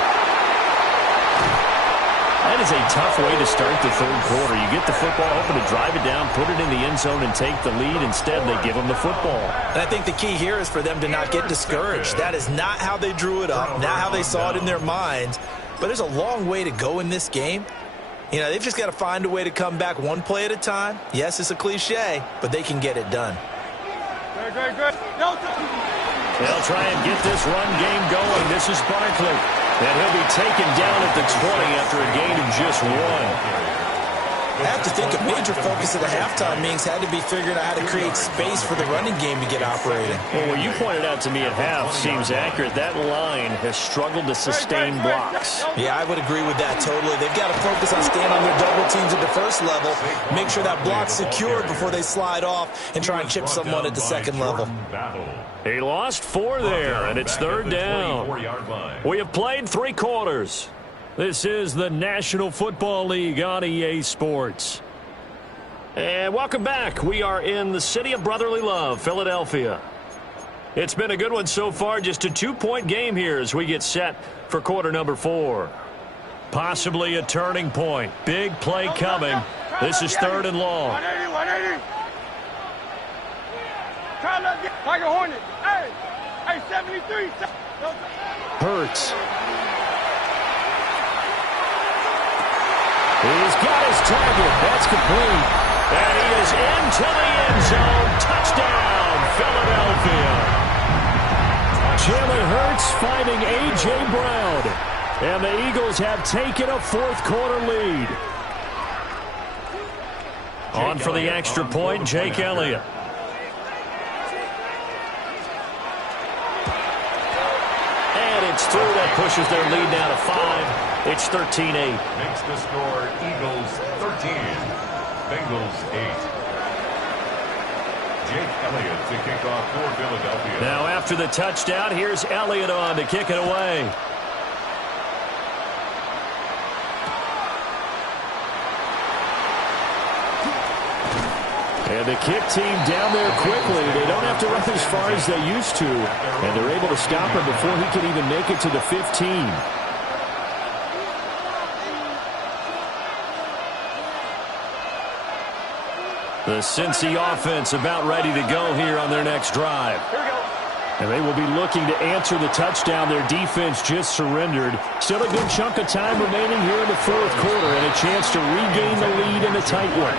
That is a tough way to start the third quarter. You get the football, hoping to drive it down, put it in the end zone, and take the lead. Instead, they give them the football. And I think the key here is for them to not get discouraged. That is not how they drew it up, not how they saw it in their minds. But there's a long way to go in this game. You know, they've just got to find a way to come back one play at a time. Yes, it's a cliche, but they can get it done. Good. They'll try and get this run game going. This is Barkley. And he'll be taken down at the 20 after a gain of just 1. I have to think a major focus of the halftime meetings had to be figuring out how to create space for the running game to get operating. Well, what you pointed out to me at half seems accurate. That line has struggled to sustain blocks. Yeah, I would agree with that totally. They've got to focus on staying on their double teams at the first level, make sure that block's secured before they slide off and try and chip someone at the second level. He lost 4 there, and it's third down. We have played 3 quarters. This is the National Football League on EA Sports. And welcome back. We are in the city of brotherly love, Philadelphia. It's been a good one so far, just a 2-point game here as we get set for quarter number 4. Possibly a turning point. Big play coming. This is third and long. 180. Like a Hornet. Hey, 73. Hurts. He's got his target. That's complete. And he is into the end zone. Touchdown, Philadelphia. Jalen Hurts finding A.J. Brown. And the Eagles have taken a fourth-quarter lead. On for the extra point, Jake Elliott. And it's through. That pushes their lead down to 5. It's 13-8. Makes the score Eagles 13, Bengals 8. Jake Elliott to kick off for Philadelphia. Now after the touchdown, here's Elliott on to kick it away. And the kick team down there quickly. They don't have to run as far as they used to. And they're able to stop him before he can even make it to the 15. The Cincy offense about ready to go here on their next drive. And they will be looking to answer the touchdown. Their defense just surrendered. Still a good chunk of time remaining here in the fourth quarter and a chance to regain the lead in a tight one.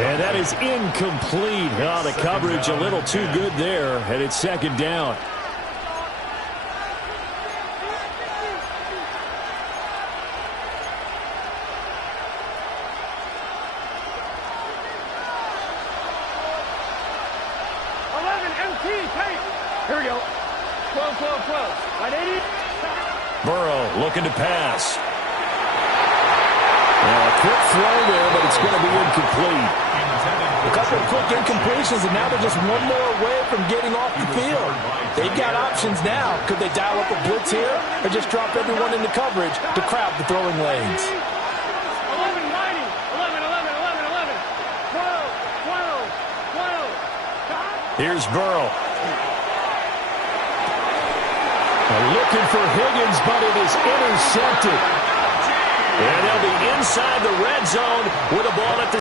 And that is incomplete. Oh, the coverage a little too good there, and it's second down. Here we go. 12. 180. Burrow looking to pass. Now a quick throw there, but it's going to be incomplete. A couple of quick incompletions, and now they're just one more away from getting off the field. They've got options now. Could they dial up a blitz here or just drop everyone into coverage to crowd the throwing lanes? 11, 12. Here's Burrow. Looking for Higgins, but it is intercepted. And they'll be inside the red zone with a ball at the